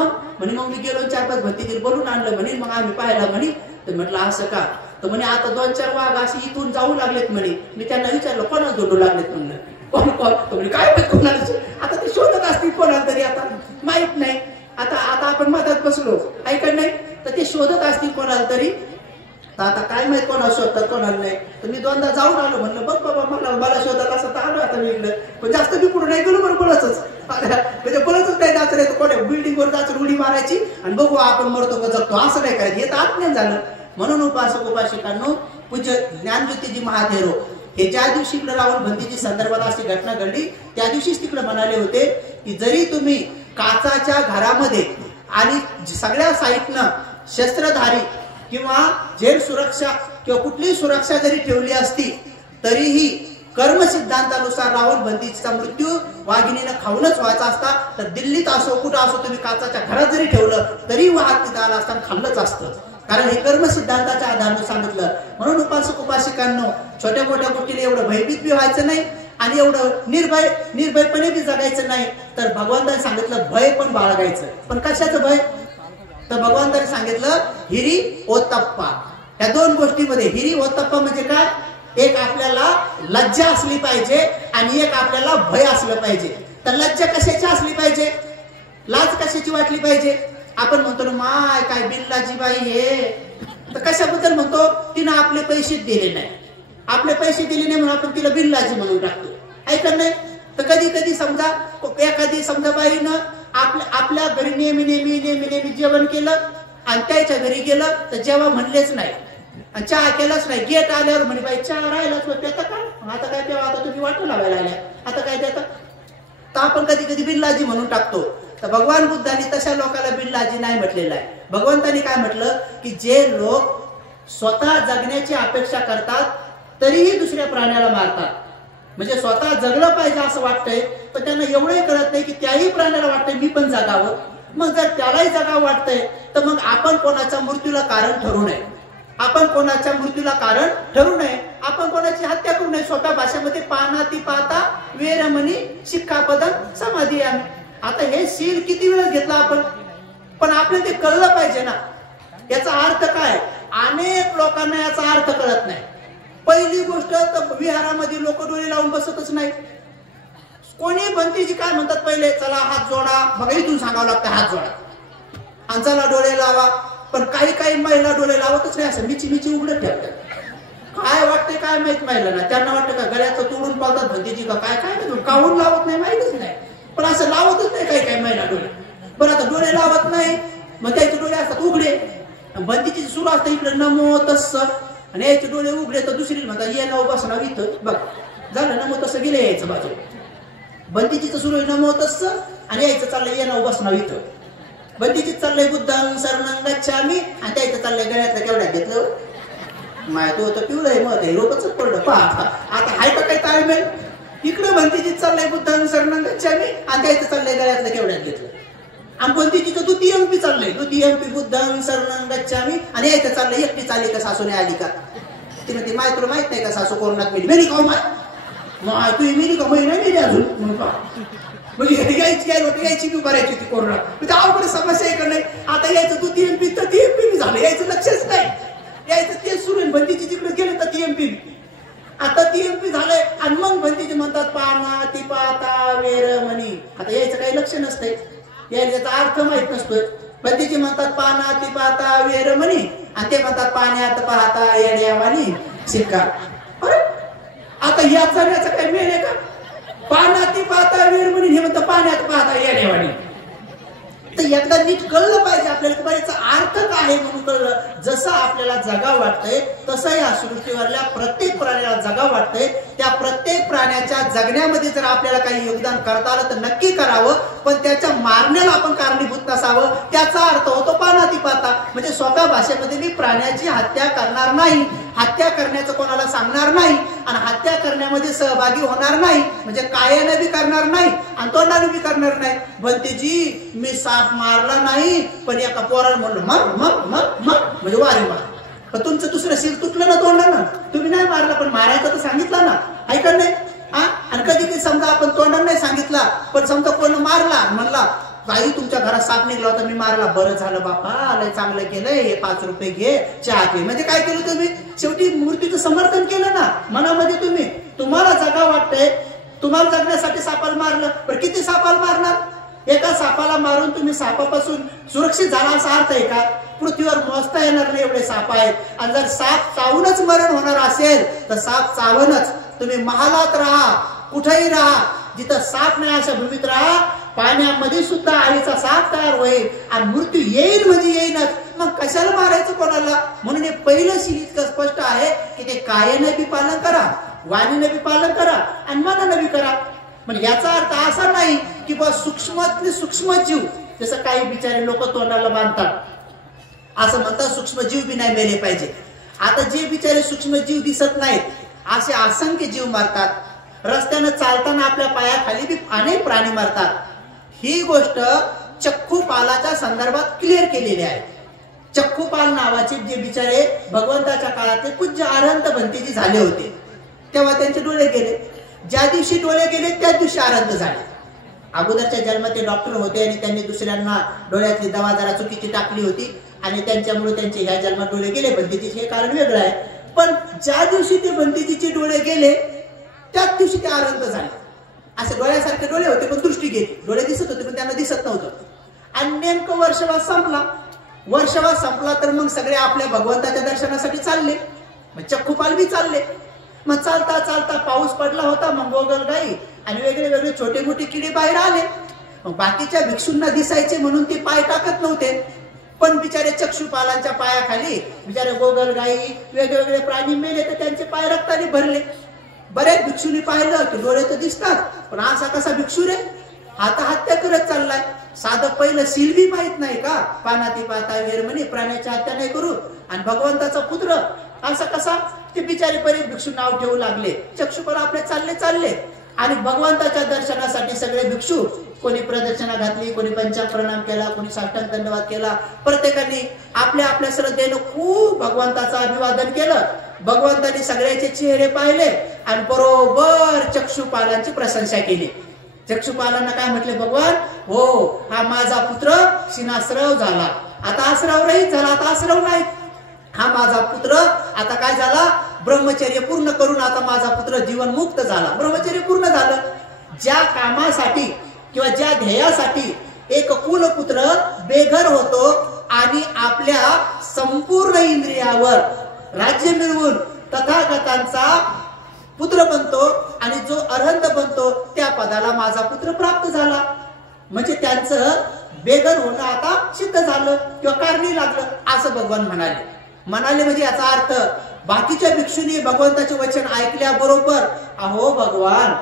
मग मी गेलो 4-5 भंतीतील बोलून आणलं म्हणे. मग आम्ही पाहिला म्हणे. तर म्हटलं असं का, तर म्हणे आता 2-4 वाघ असे इथून जाऊ लागलेत म्हणे. मी त्यांना विचारलं कोणाला जोडू लागलेत म्हणलं. कोण म्हणे काय कोणाला, आता ते शोधत असतील कोणाला तरी, आता माहित नाही. आता आपण मधात बसलो ऐकत नाही तर ते शोधत असतील कोणाला तरी. तर आता काय माहित कोणाला शोधतात कोणाला नाही. तर मी 2दा जाऊन आलो, म्हणलं बघ बाबा मला शोधत असं तर आलो आता मी इकडं. पण जास्त मी पुढे नाही गेलो, बरं बोलायचंच म्हणजे बोलायचंच नाही. जायचं कोणत्या बिल्डिंगवर जायचं, उडी मारायची आणि बघू आपण मरतो का जगतो, असं नाही करायचं. हे तर आत्मज्ञान झालं. म्हणून उपासक उपासिकांनो, पूज्य ज्ञानज्योतीजी महाथेरो हे ज्या दिवशी इकडे राहून भंतीची संदर्भात अशी घटना घडली, त्या दिवशीच तिकडे म्हणाले होते की जरी तुम्ही काचाच्या घरामध्ये आणि सगळ्या साईडनं शस्त्रधारी किंवा जेल सुरक्षा किंवा कुठलीही सुरक्षा जरी ठेवली असती तरीही कर्म सिद्धांतानुसार राहुल भंतीचा मृत्यू वाघिणीनं खाऊनच व्हायचा असता. तर दिल्लीत असो कुठं असो तुम्ही काचाच्या घरात जरी ठेवलं तरी वाघ तिथं आला असताना खाल्लंच असतं, कारण हे कर्म सिद्धांताच्या आधाराने सांगितलं. म्हणून उपासक उपासिकांनो, छोट्या मोठ्या गोष्टीला एवढं भयभीत बी व्हायचं नाही आणि एवढं निर्भयपणे बी जगायचं नाही. तर भगवंताने सांगितलं भय पण बाळगायचं. पण कशाचं भय, तर भगवंताने सांगितलं हिरी ओतप्पा. या 2 गोष्टीमध्ये हिरी ओतप्पा म्हणजे काय, एक आपल्याला लज्जा असली पाहिजे आणि एक आपल्याला भय असलं पाहिजे. तर लज्जा कशाची असली पाहिजे, लाज कशाची वाटली पाहिजे. आपण म्हणतो ना माय काय बिल्लाजी बाई हे, तर कशाबद्दल म्हणतो, तिनं आपले पैसे दिले नाही, म्हणून आपण तिला बिल्लाजी म्हणून टाकतो, ऐकत नाही. तर कधी समजा एखादी बाईनं आपल्या घरी नेहमी जेवण केलं आणि त्याच्या घरी गेलं तर जेव्हा म्हणलेच नाही आणि चहा केलाच नाही, गेट आल्यावर म्हणे बाई चहा राहिलाच होता का, आता काय तेव्हा आता तुम्ही वाटू लावायला आल्या, आता काय देता. तर आपण कधी बिल्लाजी म्हणून टाकतो. तर भगवान बुद्धांनी तशा लोकांना बिल्लाजी नाही म्हटलेलं आहे. भगवंतांनी काय म्हटलं की जे लोक स्वतः जगण्याची अपेक्षा करतात तरीही दुसऱ्या प्राण्याला मारतात, म्हणजे स्वतः जगलं पाहिजे असं वाटतंय पण त्यांना एवढंही कळत नाही की त्याही प्राण्याला वाटतंय मी पण जगावं. मग जर त्यालाही जगावं वाटतंय तर मग आपण कोणाच्या मृत्यूला कारण ठरू नये, आपण कोणाची हत्या करू नये. स्वतः भाषेमध्ये पानाती पाता वेरमणी शिक्कापदं समाधी आहे. आता हे शील किती वेळ घेतला आपण, पण आपल्याला ते कळलं पाहिजे ना याचा अर्थ काय. अनेक लोकांना याचा अर्थ कळत नाही. पहिली गोष्ट तर विहारामध्ये लोक डोळे लावून बसतच नाही. कोणी भंतीजी काय म्हणतात, पहिले चला हात जोडा, बघा इथून सांगावं लागतं हात जोडा आणि चला डोळे लावा. पण काही महिला डोळे लावतच नाही, असं मिची उघडत ठेवतात. काय वाटतंय काय माहित महिलांना, त्यांना वाटतं का गळ्याचं तोडून पावतात भंतीजी का काय काहून लावत नाही माहितच नाही, पण असं लावतच नाही काही महिला डोळे. बरं आता डोळे लावत नाही मग त्याचे डोळे असतात उघडे, भंतीची सुरू असतं इकडे नमो तस्स आणि याचे डोळे उघडे तर दुसरी म्हणतात ये नव बसणार इथं, बघ झालं नमो तसं गेले यायचं बाजू. भंतीचीच सुरू आहे नमो तस्स आणि यायचं चाललंय ये नव बसणार इथं. भंतीचीच चाललंय बुद्धं शरणं गच्छामि आणि त्याचं चाललंय गळ्यातलं केवढ्यात घेतलं माहित होतं पिवलंय मग हे रोपच पडलं. पहा आता हाय का काही ताळमेळ, इकडे भंतीचीच चाललंय बुद्धं शरणं गच्छामि आणि त्याचं चाललंय गळ्यातलं केवढ्यात घेतलं. आणि भंतीचीचं द्वितीय एमपी चाललंय, द्वितीय एमपी बुद्धं शरणं गच्छामि आणि यायचं चाललंय एकटी चाली का सासूने आली का, तिने ती तुला माहित नाही का सासू कोरोनात मेली, मेली का माय मग तू मेली का? महिना मेली अजून. म्हणजे हेटी घ्यायची काय रोटी घ्यायची की भरायची होती कोरोना. म्हणजे अवघड समस्या आहे का नाही. आता यायचं तू TMP तर TMP झालं, यायचं लक्षच नाही. यायचं तेच सुरू आहे. बंदीची तिकडे गेले तर TMP. आता TMP झालंय आणि मग बंदीचे म्हणतात पाना ती पाता वेर म्हणी. आता यायचं काही लक्ष नसतंय, यायचा अर्थ माहित नसतोय. बंदीचे म्हणतात पाना ती पाता वेर म्हणी आणि ते म्हणतात पाण्यात पाहता येड्यावानी शिक्का. अरे आता याचा काय मेल आहे का? पाण्यात पाहता वेर म्हणी हे म्हणतात पाण्यात पाहता येड्यावानी. तर एकदा नीट कळलं पाहिजे आपल्याला याचा अर्थ काय आहे म्हणून कळलं. जसं आपल्याला जगावं वाटतंय तसं या सृष्टीवरल्या प्रत्येक प्राण्याला जगावं वाटतंय. त्या प्रत्येक प्राण्याच्या जगण्यामध्ये जर आपल्याला काही योगदान करता आलं तर नक्की करावं, पण त्याच्या मारण्याला आपण कारणीभूत नसावं. त्याचा अर्थ होतो पानाती पाता. म्हणजे सोप्या भाषेमध्ये मी प्राण्याची हत्या करणार नाही, हत्या करण्याचं कोणाला सांगणार नाही आणि हत्या करण्यामध्ये सहभागी होणार नाही. म्हणजे कायाने बी करणार नाही आणि तोंडाने बी करणार नाही. भंतेजी मी साप मारला नाही पण एका पोराला म्हणलं मर मर मर मर म्हणजे वारे मार. पण तुमचं दुसरं शिर तुटलं ना तोंडानं. तुम्ही नाही मारला पण मारायचं तर सांगितलं ना, ऐका नाही. आणि कधी कधी समजा आपण तोंडानं नाही सांगितला पण समजा कोण मारला म्हणला बाई तुमच्या घरात साप निघला होता मी मारला. बरं झालं बापा, लय चांगलं केलंय, हे 5 रुपये घे चहा घे. म्हणजे काय केलं तुम्ही? शेवटी मूर्तीचं समर्थन केलं ना मनामध्ये. तुम्हाला जगा वाटतंय, तुम्हाला जगण्यासाठी सापाला मारलं. पण किती सापाला मारणार? एका सापाला मारून तुम्ही सापापासून सुरक्षित झाला असा अर्थ आहे का? पृथ्वीवर मोजता येणार नाही एवढे साप आहेत. आणि जर साप चावूनच मरण होणार असेल तर साप चावूनच. तुम्ही महालात राहा, कुठेही राहा, जिथं साप नाही अशा भूमीत राहा. पाण्यामध्ये सुद्धा आईचा साप तयार होईल आणि मृत्यू येईल म्हणजे येईनच. मग कशाला मारायचं कोणाला? म्हणून हे पहिलं शील इतकं स्पष्ट आहे की ते कायाने बी पालन करा, वाणीने बी पालन करा आणि मनाने बी करा. म्हणजे याचा अर्थ असा नाही की बस सूक्ष्मातले सूक्ष्म जीव, जसं काही बिचारे लोक तोंडाला बांधतात असं म्हणतात सूक्ष्म जीव बी नाही मेले पाहिजे. आता जे बिचारे सूक्ष्म जीव दिसत नाहीत असे असंख्य जीव मारतात. रस्त्यानं चालताना आपल्या पायाखाली बी अनेक प्राणी मारतात. ही गोष्ट चक्खुपालाच्या संदर्भात क्लिअर केलेली आहे. चक्खुपाल नावाचे जे बिचारे भगवंताच्या काळातले पूज्य अरहंत भंतेजी झाले होते तेव्हा त्यांचे डोळे गेले. ज्या दिवशी डोळे गेले त्या दिवशी अरहंत झाले. अगोदरच्या जन्मात ते डॉक्टर होते आणि त्यांनी दुसऱ्यांना डोळ्यातली दवा जरा चुकीची टाकली होती आणि त्यांच्यामुळे त्यांचे ह्या जन्मात डोळे गेले. भंतेजीचे हे कारण वेगळं आहे. पण ज्या दिवशी ते भंतेजीचे डोळे गेले त्याच दिवशी ते अरहंत झाले. असे डोळ्यासारखे डोळे होते पण दृष्टी गेली. डोळे दिसत होते पण त्यांना दिसत नव्हतं. आणि नेमकं वर्षवास संपला. वर्षवास संपला तर मग सगळे आपल्या भगवंताच्या दर्शनासाठी चालले. मग चक्खुपाल बी चालले. मग चालता चालता पाऊस पडला होता. मग गोगलगाई आणि वेगळे वेगळे छोटे मोठे किडे बाहेर आले. मग बाकीच्या भिक्षूंना दिसायचे म्हणून ते पाय टाकत नव्हते. पण बिचारे चक्षुपालांच्या पायाखाली बिचारे गोगलगाई वेगवेगळे प्राणी मेले तर त्यांचे पाय रक्ताने भरले. बऱ्याच भिक्षूंनी पाहिलं की डोळे तर दिसतात पण असा कसा भिक्षू रे, आता हत्या करत चाललाय. साधं पहिलं सील बी माहित नाही का? पानाती पाहता वेर म्हणे प्राण्याची हत्या नाही करू आणि भगवंताचा पुत्र असा कसा? ते बिचारे बरेच भिक्षू नाव ठेवू लागले. चक्षुपाल आपले चालले आणि भगवंताच्या दर्शनासाठी सगळे भिक्षू कोणी प्रदक्षिणा घातली, कोणी पंचांग प्रणाम केला, कोणी साष्टांग दंडवत केला. प्रत्येकाने आपल्या आपल्या श्रद्धेनं खूप भगवंताचं अभिवादन केलं. भगवंतांनी सगळ्याचे चेहरे पाहिले आणि बरोबर चक्षुपालांची प्रशंसा केली. चक्षुपालांना काय म्हटले? भगवान हो, हा माझा पुत्र शिनाश्रव झाला, आता आश्रव रहित झाला, आता आश्रव नाही. हा माझा पुत्र आता काय झाला? ब्रह्मचर्य पूर्ण करून आता माझा पुत्र जीवनमुक्त झाला. ब्रह्मचर्य पूर्ण झालं. ज्या कामासाठी किंवा ज्या ध्येयासाठी एक कुलपुत्र बेघर होतो आणि आपल्या संपूर्ण इंद्रियावर राज्य मिळवून तथागतांचा पुत्र बनतो आणि जो अरहंत बनतो त्या पदाला माझा पुत्र प्राप्त झाला. म्हणजे त्यांचं बेघर होणं आता सिद्ध झालं किंवा कारणी लागलं असं भगवान म्हणाले. म्हणजे याचा अर्थ बाकीच्या भिक्षूंनी भगवंताचे वचन ऐकल्याबरोबर अहो भगवान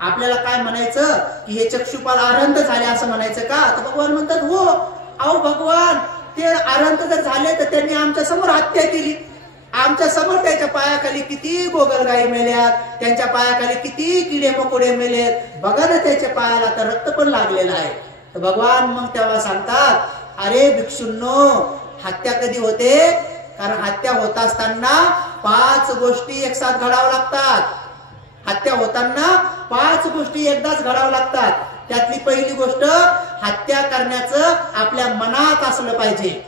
आपल्याला काय म्हणायचं की हे चक्षुपाल अरहंत झाले असं म्हणायचं का? तर भगवान म्हणतात हो, अहो भगवान ते अरहंत जर झाले तर त्यांनी आमच्या समोर हत्या केली. आमच्या समोर त्याच्या पायाखाली किती गोगलगाई मेल्यात, त्यांच्या पायाखाली किती किडे मकोडे मेलेत. बघा ना त्याच्या पायाला तर रक्त पण लागलेलं आहे. तर भगवान मग तेव्हा सांगतात अरे भिक्षुंनो, हत्या कधी होते? कारण हत्या होत असताना 5 गोष्टी एक साथ घडावं लागतात. हत्या होताना 5 गोष्टी एकदाच घडाव्या लागतात. त्यातली पहिली गोष्ट, हत्या करण्याचं आपल्या मनात असलं पाहिजे.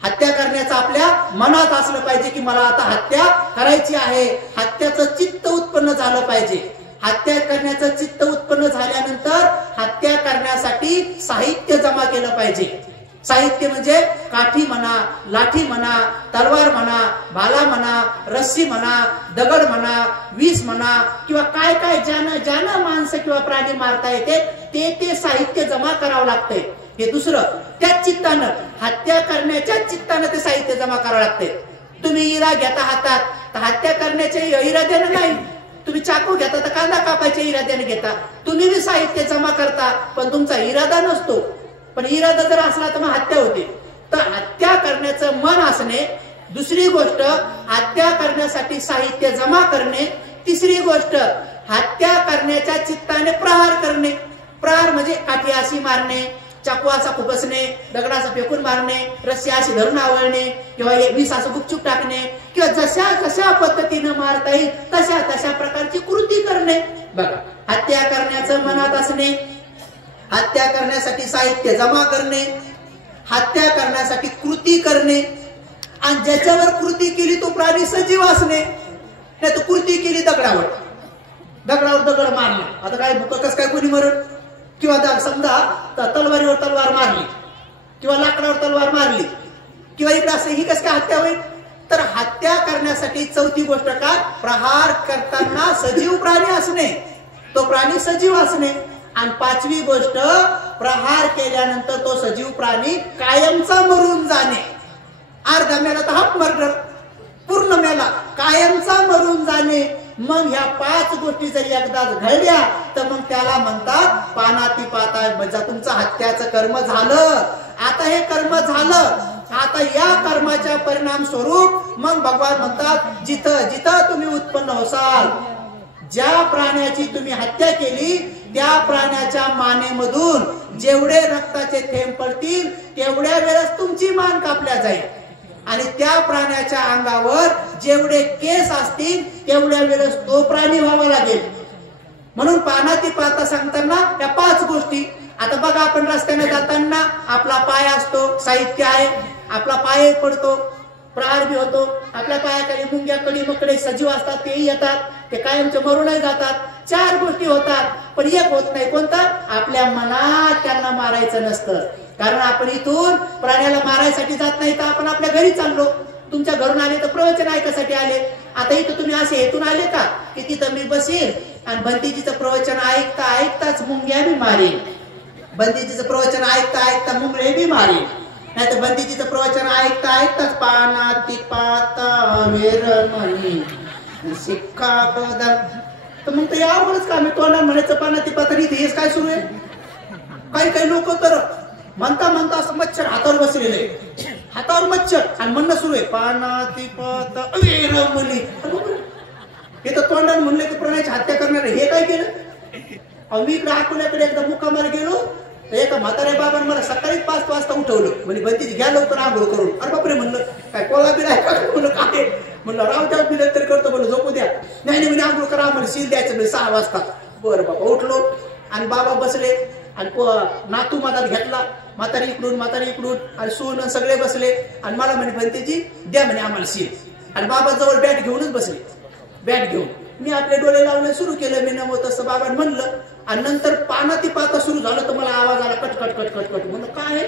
हत्या करण्याचं आपल्या मनात असलं पाहिजे की मला आता हत्या करायची आहे. हत्याचं चित्त उत्पन्न झालं पाहिजे. हत्या करण्याचं चित्त उत्पन्न झाल्यानंतर हत्या करण्यासाठी साहित्य जमा केलं पाहिजे. साहित्य म्हणजे काठी म्हणा, लाठी म्हणा, तलवार म्हणा, भाला म्हणा, रस्सी म्हणा, दगड म्हणा, वीस म्हणा किंवा काय काय ज्यानं माणसं किंवा प्राणी मारता येते ते साहित्य जमा करावं लागतंय. हे दुसरं. त्याच चित्तानं, हत्या करण्याच्या चित्तानं ते साहित्य जमा करावं लागतंय. तुम्ही इरा घेता हातात तर हत्या करण्याचे इराद्यानं नाही. तुम्ही चाकू घेता तर कांदा कापायच्या इराद्याने घेता. तुम्ही बी साहित्य जमा करता पण तुमचा इरादा नसतो. पण इरादा जर असला तर मग हत्या होते. तर हत्या करण्याचं मन असणे. दुसरी गोष्ट, हत्या करण्यासाठी साहित्य जमा करणे. तिसरी गोष्ट, हत्या करण्याच्या चित्ताने प्रहार करणे. प्रहार म्हणजे काठी अशी मारणे, चाकू असा खुपसणे, दगडाचा फेकून मारणे, रस्सी अशी धरून आवळणे किंवा वीस असं गुपचूप टाकणे किंवा जशा पद्धतीनं मारता येईल तशा प्रकारची कृती करणे. बघा, हत्या करण्याचं मनात असणे, हत्या करण्यासाठी साहित्य जमा करणे, हत्या करण्यासाठी कृती करणे आणि ज्याच्यावर कृती केली तो प्राणी सजीव असणे. नाही तर कृती केली दगडावर दगड मारला, आता काय कस काय कोणी मरण, किंवा समजा तलवारीवर तलवार मारली किंवा लाकडावर तलवार मारली किंवा इकडे असं, ही कस काय हत्या होईल. तर हत्या करण्यासाठी चौथी गोष्ट काय, प्रहार करताना सजीव प्राणी असणे, तो प्राणी सजीव असणे. आणि 5वी गोष्ट, प्रहार केल्यानंतर तो सजीव प्राणी कायमचा मरून जाणे. अर्धा मेला तर हाफ मर्डर, पूर्ण मेला कायमचा मरून जाणे. मग ह्या 5 गोष्टी जर एकदा घडल्या तर मग त्याला म्हणतात पानाती पाता, म्हणजे तुमचं हत्याचं कर्म झालं. आता हे कर्म झालं, आता या कर्माच्या परिणाम स्वरूप मग भगवान म्हणतात जिथं तुम्ही उत्पन्न होसाल, ज्या प्राण्याची तुम्ही हत्या केली त्या प्राण्याच्या मानेमधून जेवढे रक्ताचे थेंब पडतील तेवढ्या वेळेस तुमची मान कापल्या जाईल. आणि त्या प्राण्याच्या अंगावर जेवढे केस असतील तेवढ्या वेळेस तो प्राणी व्हावा लागेल. म्हणून पानाती पाहता सांगताना त्या 5 गोष्टी. आता बघा, आपण रस्त्याने जाताना आपला पाय असतो, साहित्य आहे, आपला पाय पडतो, प्रहार बी होतो, आपल्या पायाखाली मुंग्या, कडी, मकडे सजीव असतात, तेही येतात, ते कायमचे मरूनही जातात. 4 गोष्टी होतात पण एक होत नाही. कोणता? आपल्या मनात त्यांना मारायचं नसतं. कारण आपण इथून प्राण्याला मारायसाठी जात नाही, तर आपण आपल्या घरी चाललो. तुमच्या घरून आले तर प्रवचन ऐकायसाठी आले. आता इथं तुम्ही असे हेतून आले का की तिथं मी बसेल आणि भंतीजीचं प्रवचन ऐकताच मुंग्या बी मारेल, भंतीजीचं प्रवचन ऐकता मुंगळे बी मारेल, नाही तर भंतीजीचं प्रवचन ऐकताच पानाती पाता वेरमणी शिक्का पदम. तर मग ते यावरच का मी तोंडात म्हणायचं पानाती पाता, इथे हेच काय सुरू आहे. काही लोक तर म्हणता असं मच्छर हातावर बसलेले, हातावर मच्छर आणि म्हणणं सुरू आहे पानाती पाता वेरमणी. हे तर तोंडात म्हणले की प्राण्याची हत्या करणार, हे काय केलं. मी इकडे अकोल्याकडे एकदा मुक्कामाला गेलो, एका म्हाताऱ्या बाबांनी मला सकाळीच 5 वाजता उठवलं. म्हणजे भंतीजी घ्या लवकर आंघोळ करून. अरे बापरे म्हणलं, काय कोला बिल आहे का म्हणलं, काय म्हणलं राव द्या बिल तरी करतो, म्हणलं झोपू द्या. नाही म्हणजे आंघोळ करा, मला शील द्यायचं म्हणजे 6 वाजता. बरं बाबा उठलो आणि बाबा बसले आणि नातू मातार घेतला, म्हातारी इकडून आणि सून सगळे बसले आणि मला म्हणे भंतीजी द्या म्हणे आम्हाला शील. आणि बाबा जवळ बॅट घेऊनच बसले. बॅट घेऊन मी आपले डोळे लावणे सुरू केलं, मी नमो तसं बाबा म्हणलं. आणि नंतर पानाती पाता सुरू झालं तर मला आवाज आला कट. म्हणलं काय आहे.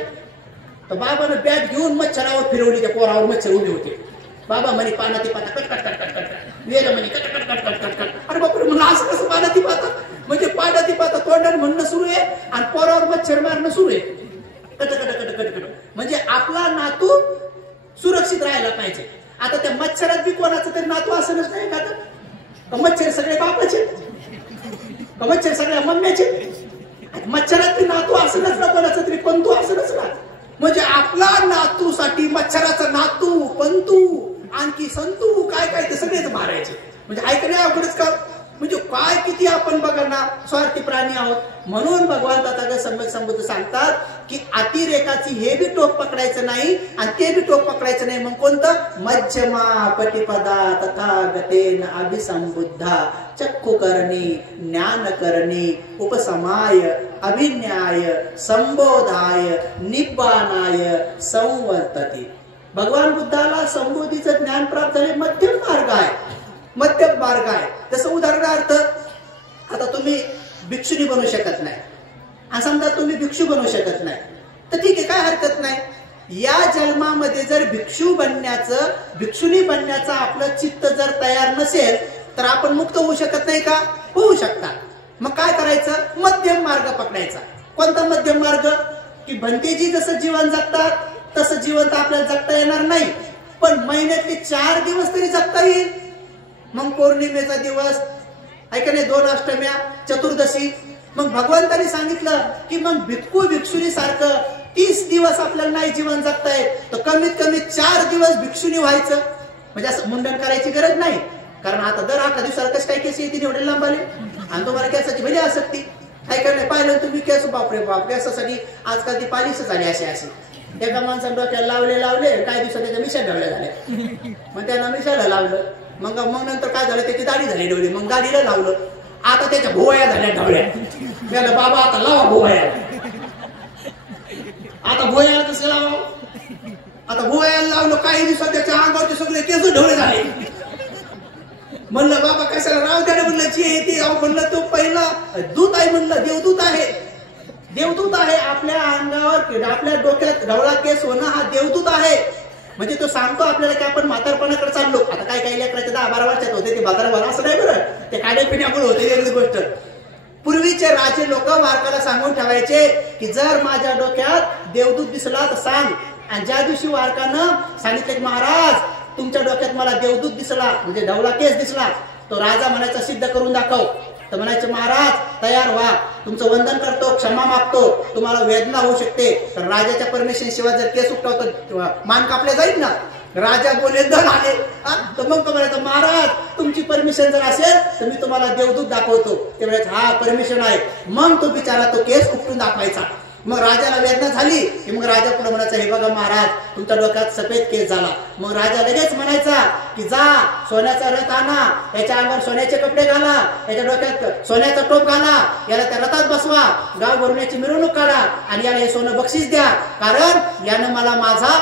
तर बाबाने बॅट घेऊन मच्छरावर फिरवली, त्या पोरावर मच्छर उभे होते. बाबा म्हणे पानाती पाता कट वेर म्हणे कट. अरे बापरे म्हणलं असं कसं पानाती पाता, म्हणजे पानाती पाता तोंडाने म्हणणं सुरू आहे आणि पोरावर मच्छर मारणं सुरू आहे. कट. म्हणजे आपला नातू सुरक्षित राहायला पाहिजे. आता त्या मच्छरात बी कोणाचं तरी नातू असणच नाही का. तर मच्छर सगळे बापाचे, मच्छर सगळ्या मम्म्याचे, मच्छरात बी नातू असणच ना कोणाचं तरी, पंतू असणच ना. म्हणजे आपला नातूसाठी मच्छराचं नातू, पंतू, आणखी संतू, काय ते सगळेच मारायचे. म्हणजे ऐकणे अवघडच का. म्हणजे काय किती आपण बघा ना स्वार्थी प्राणी आहोत. म्हणून भगवान तथागत सम्यक संबुद्ध सांगतात की अतिरेकाची हे बी टोक पकडायचं नाही आणि ते बी टोक पकडायचं नाही. मग कोणतं? मध्यमा पटिपदा तथागतेन अभिसंबुद्धा चक्षु करणी ज्ञान करणी उपसमाय अभिन्याय संबोधाय निब्बानाय संवर्तते. भगवान बुद्धाला संबोधीचं ज्ञान प्राप्त झाले मध्यम मार्ग आहे, मध्यम मार्ग आहे. तसं उदाहरणार्थ आता तुम्ही भिक्षुनी बनू शकत नाही आणि समजा तुम्ही भिक्षू बनू शकत नाही तर ठीक आहे, काय हरकत नाही. या जन्मामध्ये जर भिक्षुनी बनण्याचं आपलं चित्त जर तयार नसेल तर आपण मुक्त होऊ शकत नाही का? होऊ शकता. मग काय करायचं? मध्यम मार्ग पकडायचा. कोणता मध्यम मार्ग? की भंतेजी जसं जीवन जगतात तसं जीवन तर आपल्याला जगता येणार नाही, पण महिन्यातले 4 दिवस तरी जगता येईल. मग पौर्णिमेचा दिवस ऐका नाही, 2 अष्टम्या, चतुर्दशी. मग भगवंतांनी सांगितलं की मग भिक्षुनी सारखं 30 दिवस आपल्याला नाही जीवन जगता येत तर कमीत कमी 4 दिवस भिक्षुनी व्हायचं. म्हणजे असं मुंडन करायची गरज नाही, कारण आता दर 8 दिवसाला कसं काय केस येते एवढे लांब आले आणि तुम्हाला केसाची भली आसक्ती ऐका नाही. पाहिलं तुम्ही केस, बापरे बाप, केसासाठी आजकाल ती पालिश झाली अशी. एका माणसानं डोक्याला लावले काही दिवसात त्याच्या मिशा ढवल्या झाल्या. मग त्यांना मिशाला लावलं. मग नंतर काय झालं? त्याची दाढी झाली ढवली. मग दाढीला लावलं. आता त्याच्या भोवया झाल्या ढवल्या. त्याला बाबा आता लावा भोवया. आता भोवयाला कसं लावा? आता भोवयाला लावलं. काही दिवसात त्याच्या अंगावरचे सगळे केस ढवळे झाले. म्हणलं बाबा कशाला राव त्याने म्हणलं जी येते म्हणलं तो पहिला दूत आहे, म्हणलं देवदूत आहे. देवदूत आहे. आपल्या अंगावर आपल्या डोक्यात ढवळा केस होणं हा देवदूत आहे. म्हणजे तो सांगतो आपल्याला की आपण म्हातारपणाकडे चाललो. आता काही लेकराचे 10-12 वर्षात होते ते 12 वर्ष असं नाही बरं, ते खाण्यापिण्यामुळे होते वेगळी गोष्ट. पूर्वीचे राजे लोक वारकाला सांगून ठेवायचे की जर माझ्या डोक्यात देवदूत दिसला तर सांग. आणि ज्या दिवशी वारकानं सांगितले की महाराज तुमच्या डोक्यात मला देवदूत दिसला म्हणजे ढवळा केस दिसला, तो राजा म्हणायचा सिद्ध करून दाखव. तर म्हणायचे महाराज तयार व्हा, तुमचं वंदन करतो, क्षमा मागतो, तुम्हाला वेदना होऊ शकते. तर राजाच्या परमिशन शिवाय जर केस उठवतो मान कापले जाईल ना. राजा बोले दर आले तर मग तो म्हणायचं महाराज तुमची परमिशन जर असेल तर मी तुम्हाला देवदूत दाखवतो. ते म्हणायचं हा परमिशन आहे. मग तो बिचारा तो केस उपटून दाखवायचा. मग राजाला वेदना झाली की मग राजा पुढे म्हणायचा हे बघा महाराज तुमच्या डोक्यात सफेद केस झाला. मग राजा लगेच म्हणायचा की जा सोन्याचा रथ आणा, याच्या अंगावर सोन्याचे कपडे घाला, याच्या डोक्यात सोन्याचा टोप घाला, याला त्या रथात बसवा, गाव भरण्याची मिरवणूक काढा आणि याला हे सोनं बक्षीस द्या, कारण यानं मला माझा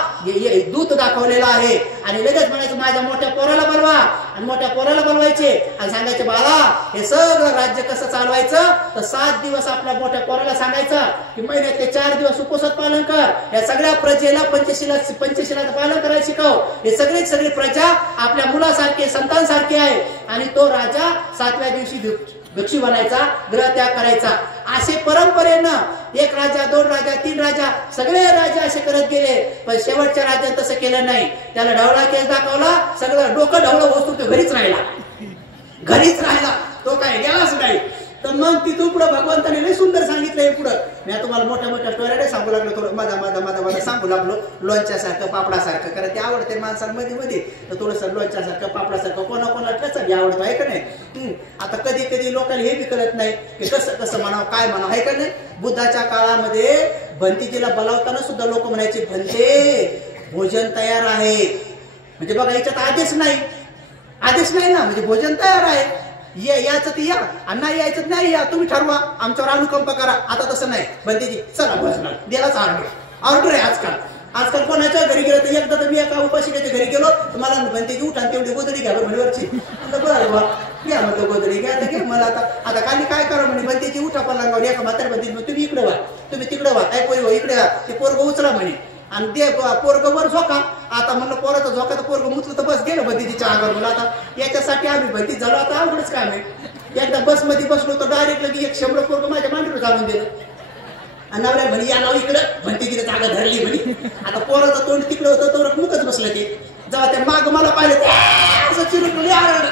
दूत दाखवलेला आहे. आणि लगेच म्हणायचं माझ्या मोठ्या पोराला बोलवा आणि मोठ्या पोराला बोलवायचे आणि सांगायचे बाळा हे सगळं राज्य कसं चालवायचं. तर 7 दिवस आपल्या मोठ्या पोराला सांगायचं की महिन्यातले 4 दिवस उपवासात पालन कर. या सगळ्या प्रजेला पंचशिलाचं पालन करायला शिकव. हे सगळी प्रजा आपल्या मुलासारखे संतांसारखे आहे. आणि तो राजा 7व्या दिवशी भिक्षू बनायचा, ग्रहत्याग करायचा. असे परंपरेनं 1 राजा 2 राजा 3 राजा सगळे राजा असे करत गेले. पण शेवटच्या राजाने तसं केलं नाही. त्याला ढवळा केस दाखवला, सगळं डोकं ढवळं वस्तू तो घरीच राहिला, तो काय गेलाच नाही. तर मग तिथून पुढे भगवंताने लय सुंदर सांगितलंय. पुढं मी तुम्हाला मोठ्या स्टोऱ्या सांगू लागलो, थोडं माझा सांगू लागलो लोणच्यासारखं पापडासारखं, कारण ते आवडते माणसांमध्ये तर थोडंसं लोणच्यासारखं पापडासारखं कोणाकोणाला कसं बी आवडतो आहे का नाही. आता कधी लोकांना हे बी कळत नाही की कसं म्हणावं काय म्हणावं आहे का नाही. बुद्धाच्या काळामध्ये भंतीजीला बोलावताना सुद्धा लोक म्हणायचे भंते भोजन तयार आहे. म्हणजे बघा याच्यात आदेश नाही ना, म्हणजे भोजन तयार आहे, यायचं ते या आणि नाही यायचं नाही या, तुम्ही ठरवा, आमच्यावर अनुकंप करा. आता तसं नाही, भंतेजी चला भोजनाला दिलाच ऑर्डर आहे. आजकाल कोणाच्या घरी गेलो तर एकदा तर मी एका उपासिकेच्या घरी गेलो तर मला भंतेजी उठा तेवढी गोदडी घ्या म्हणवरची. बरं बा घ्या म्हणतो गोदडी घ्या मला आता खाली काय करा म्हणे भंतेजी उठा पलंगावर एका म्हातार भंती तुम्ही इकडे व्हा, तुम्ही तिकडे व्हा, काय पोरी इकडे व्हा, ते पोरग उचला म्हणे आणि ते पोरग वर झोका. आता म्हणलं पोराचा झोका तर पोरग मुचलं तर बस गेलं भंतीजीच्या अंगावर. म्हणलं आता याच्यासाठी आम्ही भंती झालो, आता अवघडच काम आहे. एकदा बसमध्ये बसलो तर डायरेक्ट लगे 100 पोरग माझ्या मांडीवर घालून दिलं आणि नवऱ्या म्हणे या नाव इकडं, भंतीजीला जागा धरली म्हणे. आता पोराचं तोंड तिकडं होतं तर मुकच बसलं ते. जेव्हा त्या माग मला पाहिलं असं चिरून आरड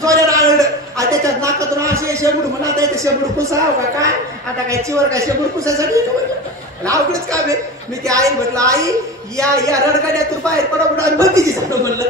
जोऱ्याला आरड आणि त्याच्या नाकातून असे शेबूड म्हणा आता येते शेबूड पुसा का काय, आता काय चिवर काय शेबूड पुसायसाठी अवघडच काम आहे. मी ते आई म्हटलं आई या रडगाड्यातून बाहेर पडा भंतीजी झालं म्हणलं.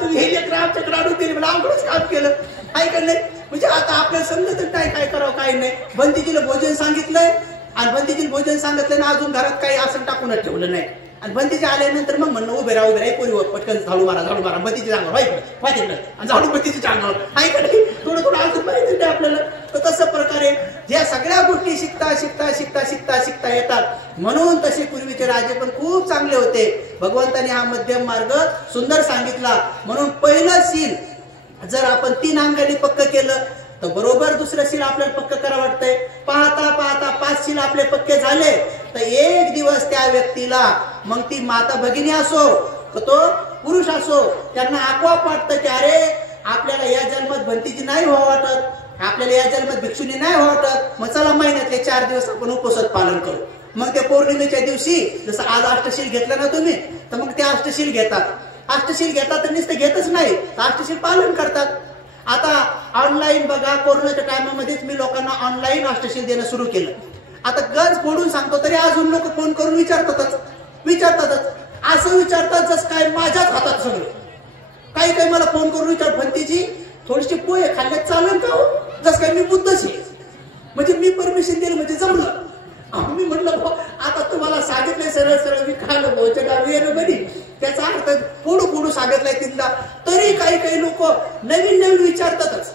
तुम्ही हे लेकर आमच्याकडे आणून दिली, मला अवघडच काम केलं ऐकलं नाही. म्हणजे आता आपल्याला समजत नाही काय करावं काय नाही. बंदीजीला भोजन सांगितलंय आणि बंदीजीला भोजन सांगितलं ना अजून घरात काही असं टाकूनच ठेवलं नाही. आणि बंदीजी आल्यानंतर मग म्हणणं उभे राहा पोरी पटकन झाडू मारा बंदीची चांगलं वाईट आणि झाडू बंदीची चांगलं आहे का नाही. थोडं अजून माहिती नाही आपल्याला. तर तसं प्रकारे ज्या सगळ्या गोष्टी शिकता येतात म्हणून तसे पूर्वीचे राजे पण खूप चांगले होते. भगवंताने हा मध्यम मार्ग सुंदर सांगितला. म्हणून पहिलं शील जर आपण 3 अंगाने पक्क केलं तर बरोबर दुसरं शील आपल्याला पक्क करा वाटतंय. पाहता 5 शील आपले पक्के झाले तर एक दिवस त्या व्यक्तीला मग ती माता भगिनी असो तो पुरुष असो त्यांना आपोआप वाटतं की अरे आपल्याला या जन्मात भंतीची नाही व्हावं वाटत, आपल्याला या जन्मात भिक्षुनी नाही व्हावं वाटत. मग चला महिन्यातले 4 दिवस आपण उपवासात पालन करू. मग ते पौर्णिमेच्या दिवशी जसं आज अष्टशील घेतलं ना तुम्ही तर मग ते अष्टशील घेतात. अष्टशील घेतात तर नुसतं घेतच नाही तर अष्टशील पालन करतात. आता ऑनलाईन बघा कोरोनाच्या टायमामध्येच मी लोकांना ऑनलाईन अष्टशील देणं सुरू केलं. आता गंज फोडून सांगतो तरी अजून लोक फोन करून विचारतातच असं विचारतात जस काय माझ्याच हातात सगळं. काही मला फोन करून विचार भंतीजी थोडीशी पोहे खाल्ल्यात चालेल का हो, जस काय मी बुद्धच आहे. म्हणजे मी परमिशन दिलं म्हणजे जमलं. मी म्हटलं आता तुम्हाला सांगितलंय सरळ मी खाल्लं भोजन बनी त्याचा अर्थ फोडू सांगितलंय 3दा तरी काही लोक नवीन विचारतातच.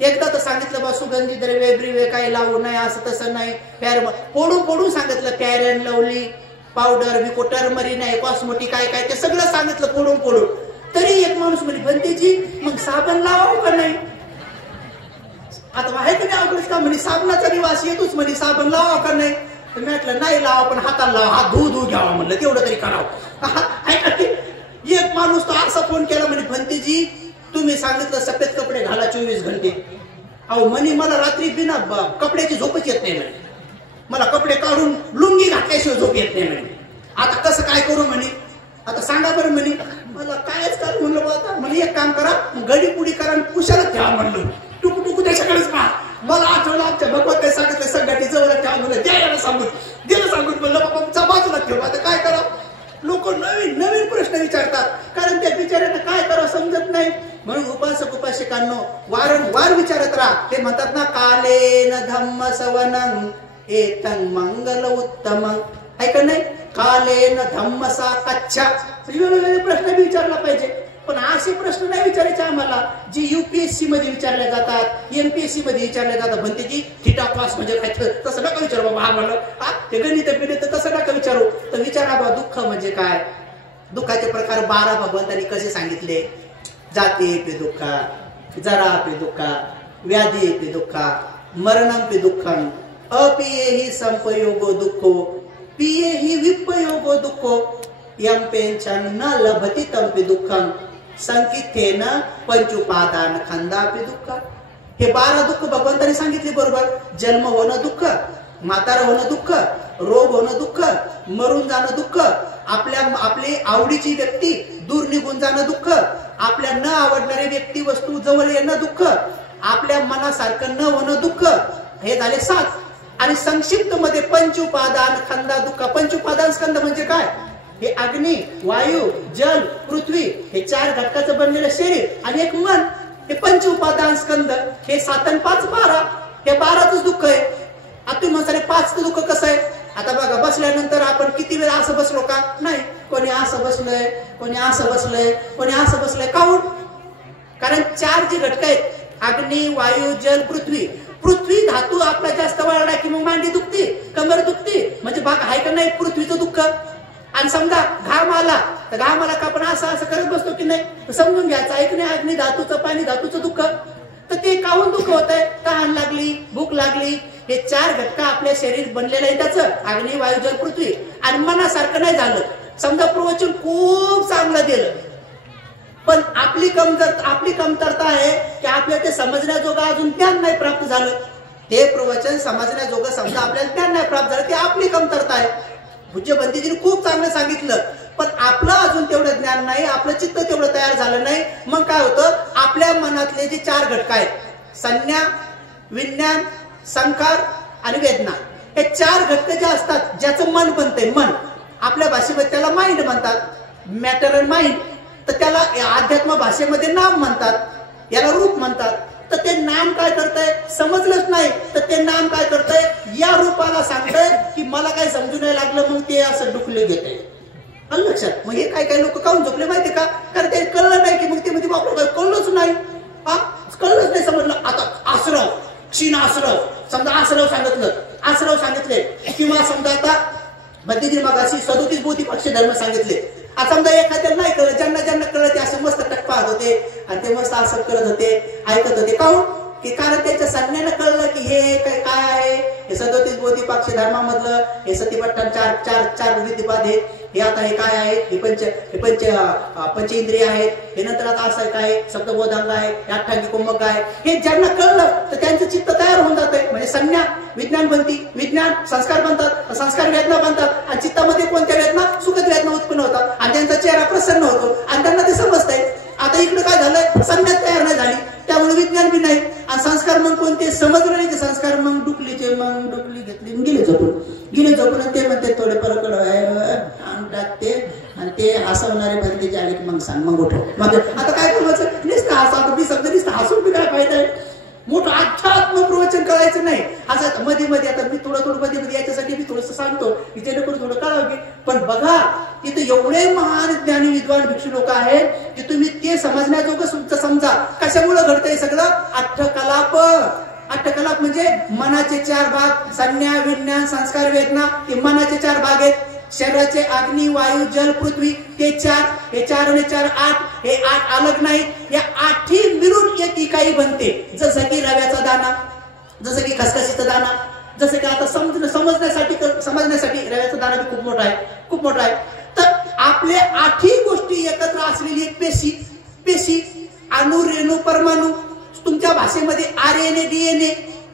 एकदा तर सांगितलं बा सुगंधी द्रव्य ब्रिवे काही लावू नाही असं तसं नाही. फोडून सांगितलं फॅरन लवली पावडर टर्मरिन आहे कॉस्मेटिक काय ते सगळं सांगितलं फोडून. तरी एक माणूस म्हणे भंतेजी मग साबण लावावं का नाही. आता आहे का नाही अवघडच का म्हणे साबणाचा निवास येतोच म्हणे साबण लावावं का नाही. तर मी म्हटलं नाही लावा पण हाताला लावा हात धू घ्यावा म्हणलं तेवढं तरी करावं. एक माणूस तो असा फोन केला म्हणे भंतेजी तुम्ही सांगितलं सफेद कपडे घाला 24 घंटे. अहो म्हणे मला रात्री बिना कपड्याची झोपच येत नाही म्हणे. मला कपडे काढून लुंगी घातल्याशिवाय झोप येत नाही म्हणे. आता कसं काय करू म्हणे. आता सांगा बरं म्हणे. मला कायच काय म्हणलं आता म्हणे एक काम करा गडी पुडी करा आणि कुशाला ठेवा म्हणलं. टुकू त्याच्याकडेच पहा. मला आठवलं आमच्या भगवंताने सांगितलं संघटी जवळ ठेवा म्हणलं द्यायला सांगून म्हणलं बाबा बाजूला ठेवा. आता काय करा लोक नवीन प्रश्न विचारतात कारण त्या बिचाऱ्यांना काय करावं समजत नाही. म्हणून उपासक उपासिकांनो वारंवार विचारत राहा. ते म्हणतात ना कालेन धम्म सवनं एतं मंगल उत्तमं आहे का नाही. कालेन धम्म सा कच्छा वेगवेगळे प्रश्न विचारला पाहिजे. पण असे प्रश्न नाही विचारायचे आम्हाला जे UPSC मध्ये विचारले जातात MPSC मध्ये विचारले जातात. भंतेजी थिटा कॉस म्हणजे काय तसं नका विचारू बाबा आम्हाला ते गणित पिढीत तसं नका विचारू. तर विचारा बाबा दुःख म्हणजे काय. दुःखाचे प्रकार 12 भगवंतांनी कसे सांगितले. जाती पे दुःखा जरा पे दुःखा व्याधी पे दुःखा मरणं पे दुःखं अपिये ही संपयोगो दुःखो पिये ही विपयोगो दुःखो यम पेंचन न लभती तंपे दुःखं संकितेन पंचुपादान खंदापे दुःख. हे 12 दुःख भगवंतांनी सांगितले बरोबर. जन्म होणं दुःख, म्हातारा होणं दुःख, रोग होणं दुःख, मरून जाणं दुःख, आपली आवडीची व्यक्ती दूर निघून जाणं दुःख, आपल्या न आवडणारी व्यक्ती वस्तू जवळ येणं दुःख, आपल्या मनासारखं न होणं दुःख. हे झाले 7. आणि संक्षिप्त मध्ये पंचउपादान खंदा दुःख. पंचउपादान स्कंद म्हणजे काय. हे अग्नी वायू जल पृथ्वी हे 4 घटकाचं बनलेलं शरीर आणि एक मन हे पंचउपादान स्कंद. हे 7 आणि 5 12 हे 12च दुःख आहे. आता तुम्ही म्हणता 5चं दुःख कसं आहे. आता बघा बसल्यानंतर आपण किती वेळ असं बसलो का नाही. कोणी असं बसलोय कोणी असं बसलंय कोणी असं बसलंय काहून. कारण 4 जे घटक आहेत अग्नी वायू जल पृथ्वी. पृथ्वी धातू आपला जास्त वाढला की मग मांडी दुखती कंबर दुखती म्हणजे भाग आहे का नाही पृथ्वीचं दुःख. आणि समजा घाम आला तर घाम आला का आपण असं करत बसतो की नाही समजून घ्यायचं ऐकणे अग्नी धातूचं पाणी धातूचं दुःख. तर ते काहून दुःख होत आहे. तहान लागली भूक लागली हे 4 घटक आपल्या शरीर बनलेलं आहे त्याचं अग्नी वायू जल पृथ्वी. आणि मनासारखं नाही झालं. समजा प्रवचन खूप चांगलं दिलं पण आपली कमतरता आहे की आपल्याला ते समजण्याजोगं अजून ज्ञान नाही प्राप्त झालं. ते प्रवचन समजण्याजोगं समजा आपल्याला ज्ञान नाही प्राप्त झालं ते आपली कमतरता आहे. पूज्य भंतेजींनी खूप चांगलं सांगितलं पण आपलं अजून तेवढं ज्ञान नाही आपलं चित्त तेवढं तयार झालं नाही. मग काय होतं आपल्या मनातले जे 4 घटक आहेत संज्ञा विज्ञान संकार आणि वेदना हे 4 घटक जे असतात ज्याचं मन बनतंय मन आपल्या भाषेमध्ये त्याला माइंड म्हणतात. Matter and mind. तर त्याला अध्यात्म भाषेमध्ये नाम म्हणतात याला रूप म्हणतात. तर ते नाम काय करतंय समजलंच नाही, तर ते नाम काय करतंय या रूपाला सांगतंय की मला काय समजू नाही लागलं, मग ते असं डुकले घेतंय. आलं लक्षात? मग हे काय काय लोक काऊन झोपले माहितीये का? कारण ते कळलं नाही की मग ते मध्ये बापू कळलंच नाही, कळलंच नाही, समजलं. आता आसरव क्षीण आसरव, समजा आसरव सांगितले किंवा समजा आता बद्दीजी मगाशी 37 बोधी पक्ष धर्म सांगितले. आता समजा एखाद्याला नाही कळलं, ज्यांना कळलं ते असं मस्त टक पाहत होते आणि ते मस्त असं करत होते, ऐकत होते. काऊन की कारण त्यांच्या संज्ञानं कळलं की हे काय आहे, हे 37 बोधी पक्ष धर्मामधलं हे सतीपट्टन चार विधिपाद आहेत, हे आता हे काय आहे, हे पंच इंद्रिय आहेत, हे नंतर आता असं काय सप्तबोधांग आहे, हे अठ्ठांगी कुंभक आहे. हे ज्यांना कळलं तर त्यांचं चित्त तयार होऊन जातंय. म्हणजे संज्ञा विज्ञान बनती, विज्ञान संस्कार बनतात, संस्कार वेदना बनतात आणि चित्तामध्ये कोणत्या वेदना सुखद वेदना उत्पन्न होतात आणि त्यांचा चेहरा प्रसन्न होतो आणि त्यांना ते समजतंय. आता इकडे काय झालंय, संज्ञा तयार नाही झाली, त्यामुळे विज्ञान बी नाही आणि संस्कार मग कोणते समजलं नाही. ते संस्कार मग डुकली घेतली गेले झोपून ते म्हणते थोडे परकड टाकते आणि ते हसवणारे भरतीचे आले की मग सांग मग उठव. आता काय करायचं, नुसतं हसा मी समजा नुसतं हसून बी काय फायदा आहे. मोठं अध्यात्म प्रवचन करायचं नाही, असं मध्ये आता मी थोडं मध्ये याच्यासाठी मी थोडंसं सांगतो की जेणेकरून थोडं कळावं की. पण बघा इथे एवढे महान ज्ञानी विद्वान भिक्षू लोक आहेत की तुम्ही ते समजण्याजोगं तुमचं समजा. कशामुळे घडतंय सगळं, अठ्ठकलाप म्हणजे मनाचे 4 भाग, संज्ञा विज्ञान संस्कार वेदना, हे मनाचे 4 भाग आहेत. शरीराचे अग्नी वायू जल पृथ्वी ते 4, हे 4 आणि 4 8, हे 8 अलग नाहीत. या 8ही मिळून एक इकाई बनते. जसं की रव्याचा दाना, जसं की खसखसीचा दाना, जसं की आता समजण्यासाठी रव्याचा दाना बी खूप मोठा आहे. तर आपले 8ही गोष्टी एकत्र असलेली एक पेशी अणु रेणू परमाणू. तुमच्या भाषेमध्ये RNA DNA,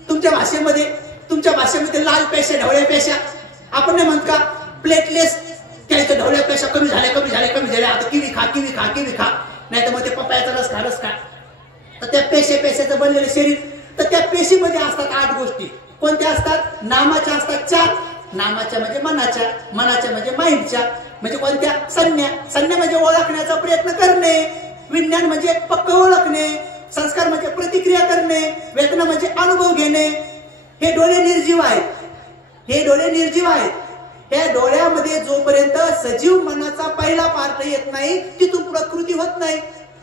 तुमच्या भाषेमध्ये लाल पेशा ढवळ्या पेशा, आपण नाही म्हणत का प्लेटलेस, त्याच्या ढवळ्या पेशा कमी झाल्या, आता किवी खा, नाही तर मग ते पपयाचा रस खा. तर त्या पेशाचं बनलेलं शरीर, तर त्या पेशीमध्ये असतात 8 गोष्टी. कोणत्या असतात, नामाच्या असतात 4, नामाच्या म्हणजे मनाच्या म्हणजे माइंडच्या, म्हणजे कोणत्या संज्ञा म्हणजे ओळखण्याचा प्रयत्न करणे, विज्ञान म्हणजे पक्क ओळखणे, संस्कार म्हणजे प्रतिक्रिया करणे, वेदना म्हणजे अनुभव घेणे. हे डोळे निर्जीव आहेत. त्या डोळ्यामध्ये जोपर्यंत सजीव मनाचा पहिला पार्ट येत नाही तिथून पुढे कृती होत नाही.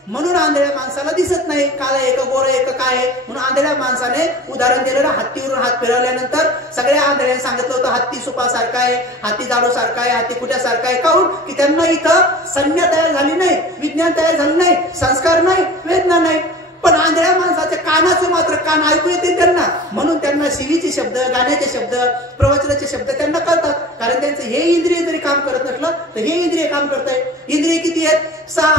म्हणून आंधळ्या माणसाला दिसत नाही, काळा एक गोरा एक काय आहे. म्हणून आंधळ्या माणसाने उदाहरण दिलेलं, हत्तीवरून हात फिरवल्यानंतर सगळ्या आंधळ्याने सांगितलं होतं हत्ती सुपासारखा आहे, हत्ती जाडू सारखा आहे, हत्ती कुट्यासारखा आहे. काहून की त्यांना इथं संज्ञा तयार झाली नाही, विज्ञान तयार झालं नाही, संस्कार नाही, वेदना नाही. पण आंधळ्या माणसाच्या कानाचं मात्र कान ऐकू येते त्यांना, म्हणून त्यांना शिवीचे शब्द, गाण्याचे शब्द, प्रवचनाचे शब्द त्यांना कळतात. कारण त्यांचं हे इंद्रिय जरी काम करत नसलं तर हे इंद्रिय काम करत आहे. इंद्रिय किती आहेत, 6.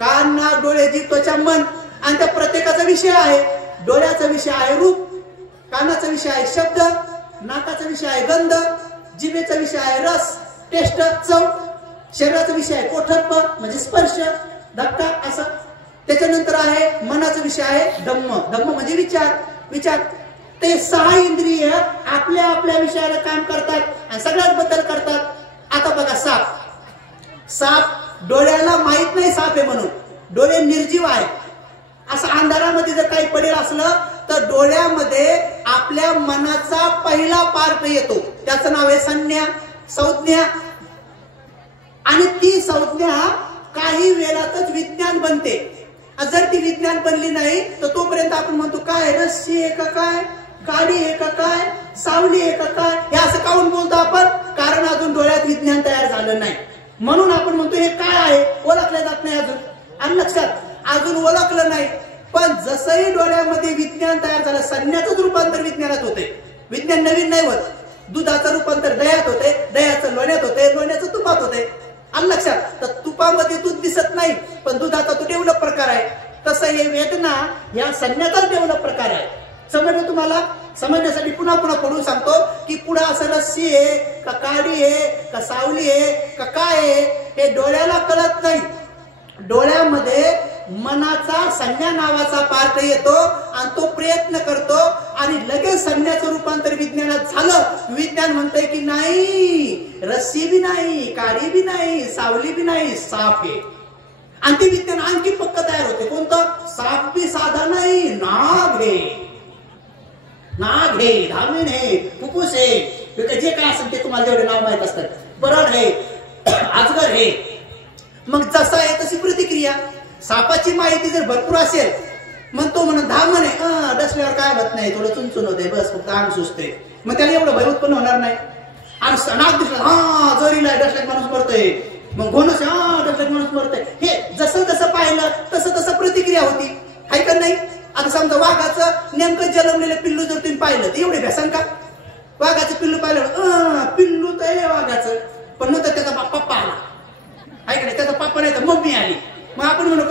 कान नाक डोळे जीभ त्वचा मन, आणि त्या प्रत्येकाचा विषय आहे. डोळ्याचा विषय आहे रूप, कानाचा विषय आहे शब्द, नाकाचा विषय आहे गंध, जिभेचा विषय आहे रस टेस्ट चव, शरीराचा विषय आहे पोठत्व म्हणजे स्पर्श धक्का असं. त्याच्यानंतर आहे मनाचा विषय आहे धम्म म्हणजे विचार. ते 6 इंद्रिय आपल्या विषयाला काम करतात आणि सगळ्यात बद्दल करतात. आता बघा साप डोळ्याला माहित नाही साप आहे म्हणून, डोळे निर्जीव आहे. असं अंधारामध्ये जर काही पडेल असलं तर डोळ्यामध्ये आपल्या मनाचा पहिला पार्ट येतो, त्याचं नाव आहे संज्ञा. आणि ती संज्ञा काही वेळातच विज्ञान बनते. जर ती विज्ञान बनली नाही तर तोपर्यंत आपण म्हणतो काय रस्सी आहे का काय, काडी आहे का काय, सावली आहे का काय, हे असं काऊन बोलतो आपण, कारण अजून डोळ्यात विज्ञान तयार झालं नाही. म्हणून आपण म्हणतो हे काय आहे, ओळखलं जात नाही अजून. आणि लक्षात अजून ओळखलं नाही. पण जसंही डोळ्यामध्ये विज्ञान तयार झालं, संज्ञाचं रूपांतर विज्ञानात होते. विज्ञान नवीन नाही होत. दुधाचं रूपांतर दह्यात होते, दह्याचं लोण्यात होते, लोण्याचं तुपात होते. आणि लक्षात, तर तुपामध्ये दूध दिसत नाही पण दुधाचा तो डेव्हलप प्रकार आहे. तसं हे वेदना या संज्ञाचाच डेव्हलप प्रकार आहे. समजलं तुम्हाला? समजण्यासाठी पुन्हा पडून सांगतो की पुढे असं रस्सी आहे का काडी आहे का सावली आहे का काय आहे हे डोळ्याला कळत नाही. डोळ्यामध्ये मनाचा संज्ञा नावाचा पार्ट येतो आणि तो प्रयत्न करतो आणि लगेच संज्ञाचं रूपांतर विज्ञानात झालं. विज्ञान म्हणतंय की नाही, रस्सी बी नाही, काडी बी नाही, सावली बी नाही, साप आहे. आणि ते विज्ञान आणखी पक्क तयार होते. कोणतं? साप बी साधा नाही, नाग हे, नाग हे, धामीण हे, फुफ्फुस हे, जे काय असेल ते तुम्हाला जेवढे नाव माहित असतात, बरड हे, अजगर हे. मग जसं आहे तशी प्रतिक्रिया. सापाची माहिती जर भरपूर असेल मग तो म्हणून धामण आहे, डसल्यावर काय होत नाही, थोडं चुनचुन होते, बस फक्त अंग सुचते, मग त्याला एवढं भय उत्पन्न होणार नाही. आणि नाग दिसला, हा जोरीला डसल्यात माणूस मरतोय, मग घोणस, हा डसल्यात माणूस मरतोय. हे जसं जसं पाहिलं तसं तसं प्रतिक्रिया होती, आहे का नाही? आता समजा वाघाचं नेमकं जन्मलेलं पिल्लू जर तुम्ही पाहिलं तर एवढे भ्यासन का? वाघाचं पिल्लू पाहिलं, पिल्लू तर आहे वाघाचं, पण नंतर त्याचा पप्पा आला, आहे का नाही? त्याचा पप्पा नाही तर मम्मी आली, मग आपण म्हणू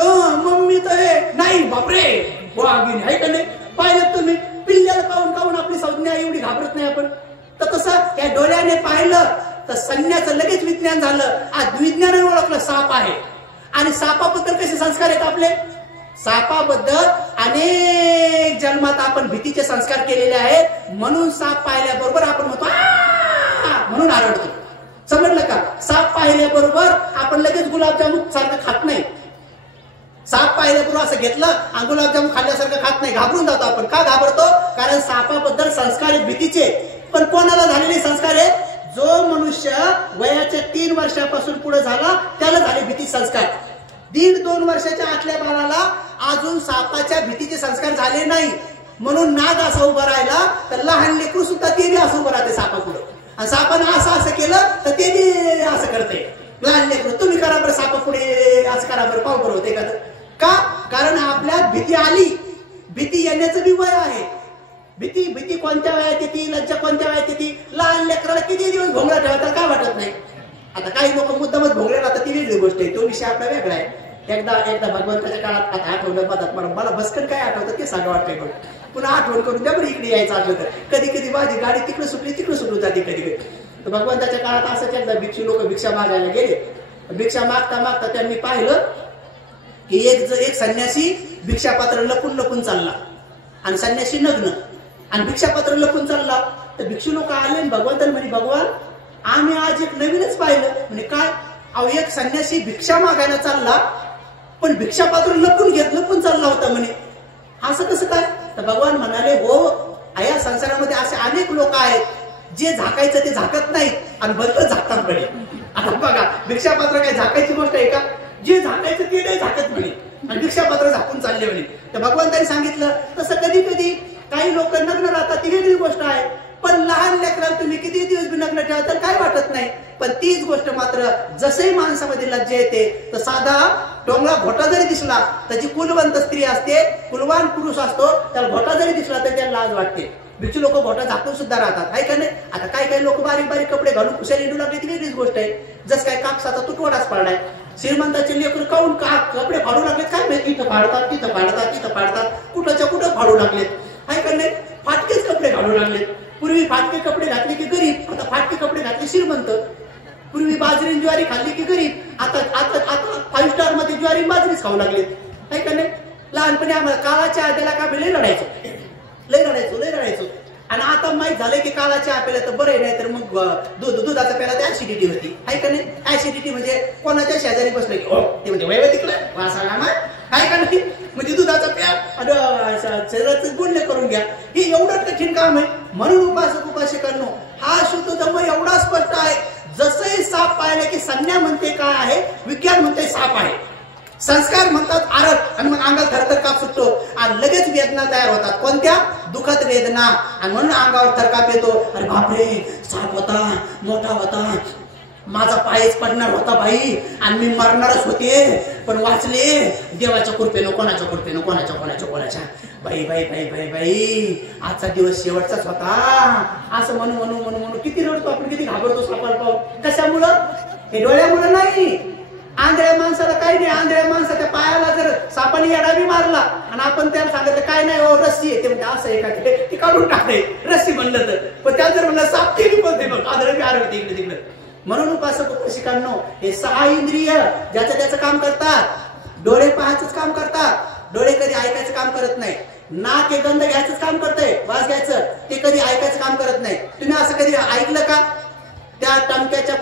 मम्मी तर हे नाही, बापरे वाघिणी, आहे का नाही? पाहिलं तुम्ही पिल्ल्याला पाहून आपली संज्ञा एवढी घाबरत नाही आपण. तर तसं या डोळ्याने पाहिलं तर संज्ञाचं लगेच विज्ञान झालं. आज विज्ञानाने ओळखलं साप आहे. आणि सापाबद्दल कसे संस्कार आहेत आपले? सापाबद्दल अनेक जन्मात आपण भीतीचे संस्कार केलेले आहेत, म्हणून साप पाहिल्याबरोबर आपण म्हणतो म्हणून आरडतो. समजलं का? साप पाहिल्याबरोबर आपण लगेच गुलाबजामुन सारखं खात नाही. साप पाहिल्याबरोबर असं घेतलं आणि गुलाबजामुन खाल्ल्यासारखं खात नाही, घाबरून जातो आपण. का घाबरतो? कारण सापाबद्दल संस्कार आहेत भीतीचे. पण कोणाला झालेले संस्कार आहेत? जो मनुष्य वयाच्या 3 वर्षापासून पुढे झाला त्याला झाले भीती संस्कार. 1.5-2 वर्षाच्या आतल्या बाळाला अजून सापाच्या भीतीचे संस्कार झाले नाही. म्हणून नाग असा उभा राहिला तर लहान लेकरू सुद्धा ते बी असं उभं राहते सापापुढे. आणि सापानं असं केलं तर ते बी असं करते. लहान लेकरू तुम्ही करा बरं सापापुढे असं करा बरं, पाव बरं होते का? कारण आपल्यात भीती आली. भीती येण्याचं बी वय आहे. भीती कोणत्या वयात येते, लज्जा कोणत्या वयात येते? लहान लेकराला किती दिवस भोंगळा ठेवतात काय वाटत नाही. आता काही लोक मुद्दामच भोंगळे राहतात, ती वेगळी गोष्ट आहे, तो विषय आपला वेगळा आहे. एकदा भगवंताच्या काळात आता आठवलं पदात मला बसकन काय आठवतं ते सांगा वाटतंय. पण पुन्हा आठवण करून द्या बरं, इकडे यायचं आठवतं. कधी माझी गाडी तिकडे सुटून जाते कधी. तर भगवंताच्या काळात असंच एकदा भिक्षू लोक भिक्षा मागायला गेले. भिक्षा मागता त्यांनी पाहिलं की एक संन्यासी भिक्षापात्र लपून चालला आणि संन्यासी नग्न, आणि भिक्षापात्र लपून चालला. तर भिक्षू लोक आले आणि भगवंतांनी म्हणे, भगवान आम्ही आज एक नवीनच पाहिलं. म्हणजे काय? अहो एक संन्यासी भिक्षा मागायला चालला पण भिक्षापात्र लपून चालला होता म्हणे. असं कसं काय? तर भगवान म्हणाले, हो या संसारामध्ये असे अनेक लोक आहेत जे झाकायचं ते झाकत नाहीत आणि भलतं झाकतात म्हणे. आता बघा, भिक्षापात्र काय झाकायची गोष्ट आहे का? जे झाकायचं ते नाही झाकत म्हणे आणि भिक्षापात्र झाकून चालले म्हणे. तर भगवंतांनी सांगितलं तसं कधी काही लोक नग्न राहतात, ती वेगळी गोष्ट आहे. पण लहान लेकराला तुम्ही किती दिवस बी नग्न ठेवा तर काय वाटत नाही. पण तीच गोष्ट मात्र जसंही माणसामध्ये लज्जा येते तर साधा डोंगरा घोटा जरी दिसला तर जी कुलवंत स्त्री असते, कुलवान पुरुष असतो, त्याला घोटा जरी दिसला तर त्याला लाज वाटते. भिक्षू लोक घोटा झाकून सुद्धा राहतात, आहे का नाही? आता काही लोक बारीक कपडे घालून खुशाली येऊ लागले ती वेगळीच गोष्ट आहे. जस काय कापसाचा तुटवडाच पडलाय. श्रीमंताचे लेकर काऊन कपडे फाडू लागलेत काय माहिती? इथं फाडतात, कुठं फाडू लागलेत, आहे का नाही? फाटकेच कपडे घालू लागलेत. पूर्वी फाटके कपडे घातले की गरीब, आता फाटके कपडे घातले श्रीमंत. पूर्वी बाजरी ज्वारी खाल्ली की गरीब, आता 5 स्टार मध्ये ज्वारी बाजरीच खाऊ लागलेत, आहे का नाही? लहानपणी आम्हाला काळाच्या आद्याला का लय रडायचो. आणि आता माहित झालंय की काळाच्या आपल्याला तर बरं नाही तर मग दुधाचा प्याला ते ऍसिडिटी होती, आहे का नाही? ऍसिडिटी म्हणजे कोणाच्या शेजारी बसलं की ते म्हणजे वैदिकलं काय का नाही, म्हणजे दुधाचा प्या आणि शरीराचं गुणले करून घ्या. हे एवढं कठीण काम आहे. म्हणून उपासकांनो हा शुद्ध धर्म एवढा स्पष्ट आहे. जसंही साप पाहिले की संज्ञा म्हणते काय आहे, विज्ञान म्हणते साप आहे. संस्कार म्हणतात आरड, आणि मग अंगात थरथर काप सुटतो आणि लगेच वेदना तयार होतात. कोणत्या? दुखद वेदना. आणि म्हणून अंगावर थरकाप येतो. अरे बापरे, साप होता, मोठा होता, माझा पायच पडणार होता बाई, आणि मी मरणारच होते पण वाचले देवाच्या कृपेनं. कोणाच्या बाई आजचा दिवस शेवटचाच होता असं म्हणू किती रडतो आपण, किती घाबरतो सापाला पाहून. कशामुळं? हे डोळ्यामुळं नाही. आंधळ्या माणसाला काही नाही. आंधळ्या माणसाच्या पायाला जर सापाने येडा बी मारला आणि आपण त्याला सांगितलं काय नाही हो रस्सी आहे, ते म्हणजे असं आहे का, ते काढून टाकते रस्सी म्हणलं तर. पण त्या जर म्हणलं साप ते बोलते मग आंधळे बी आरडते इकडे तिकडे. म्हणून उपासकांनो हे 6 इंद्रिय ज्याचं काम करतात. डोळे पाहायचंच काम करतात, डोळे कधी ऐकायचं काम करत नाही. नाक हे गंध घ्यायचंच काम करतंय, वास घ्यायचं, ते कधी ऐकायचं काम करत नाही. तुम्ही असं कधी ऐकलं का? त्या ढमक्याच्या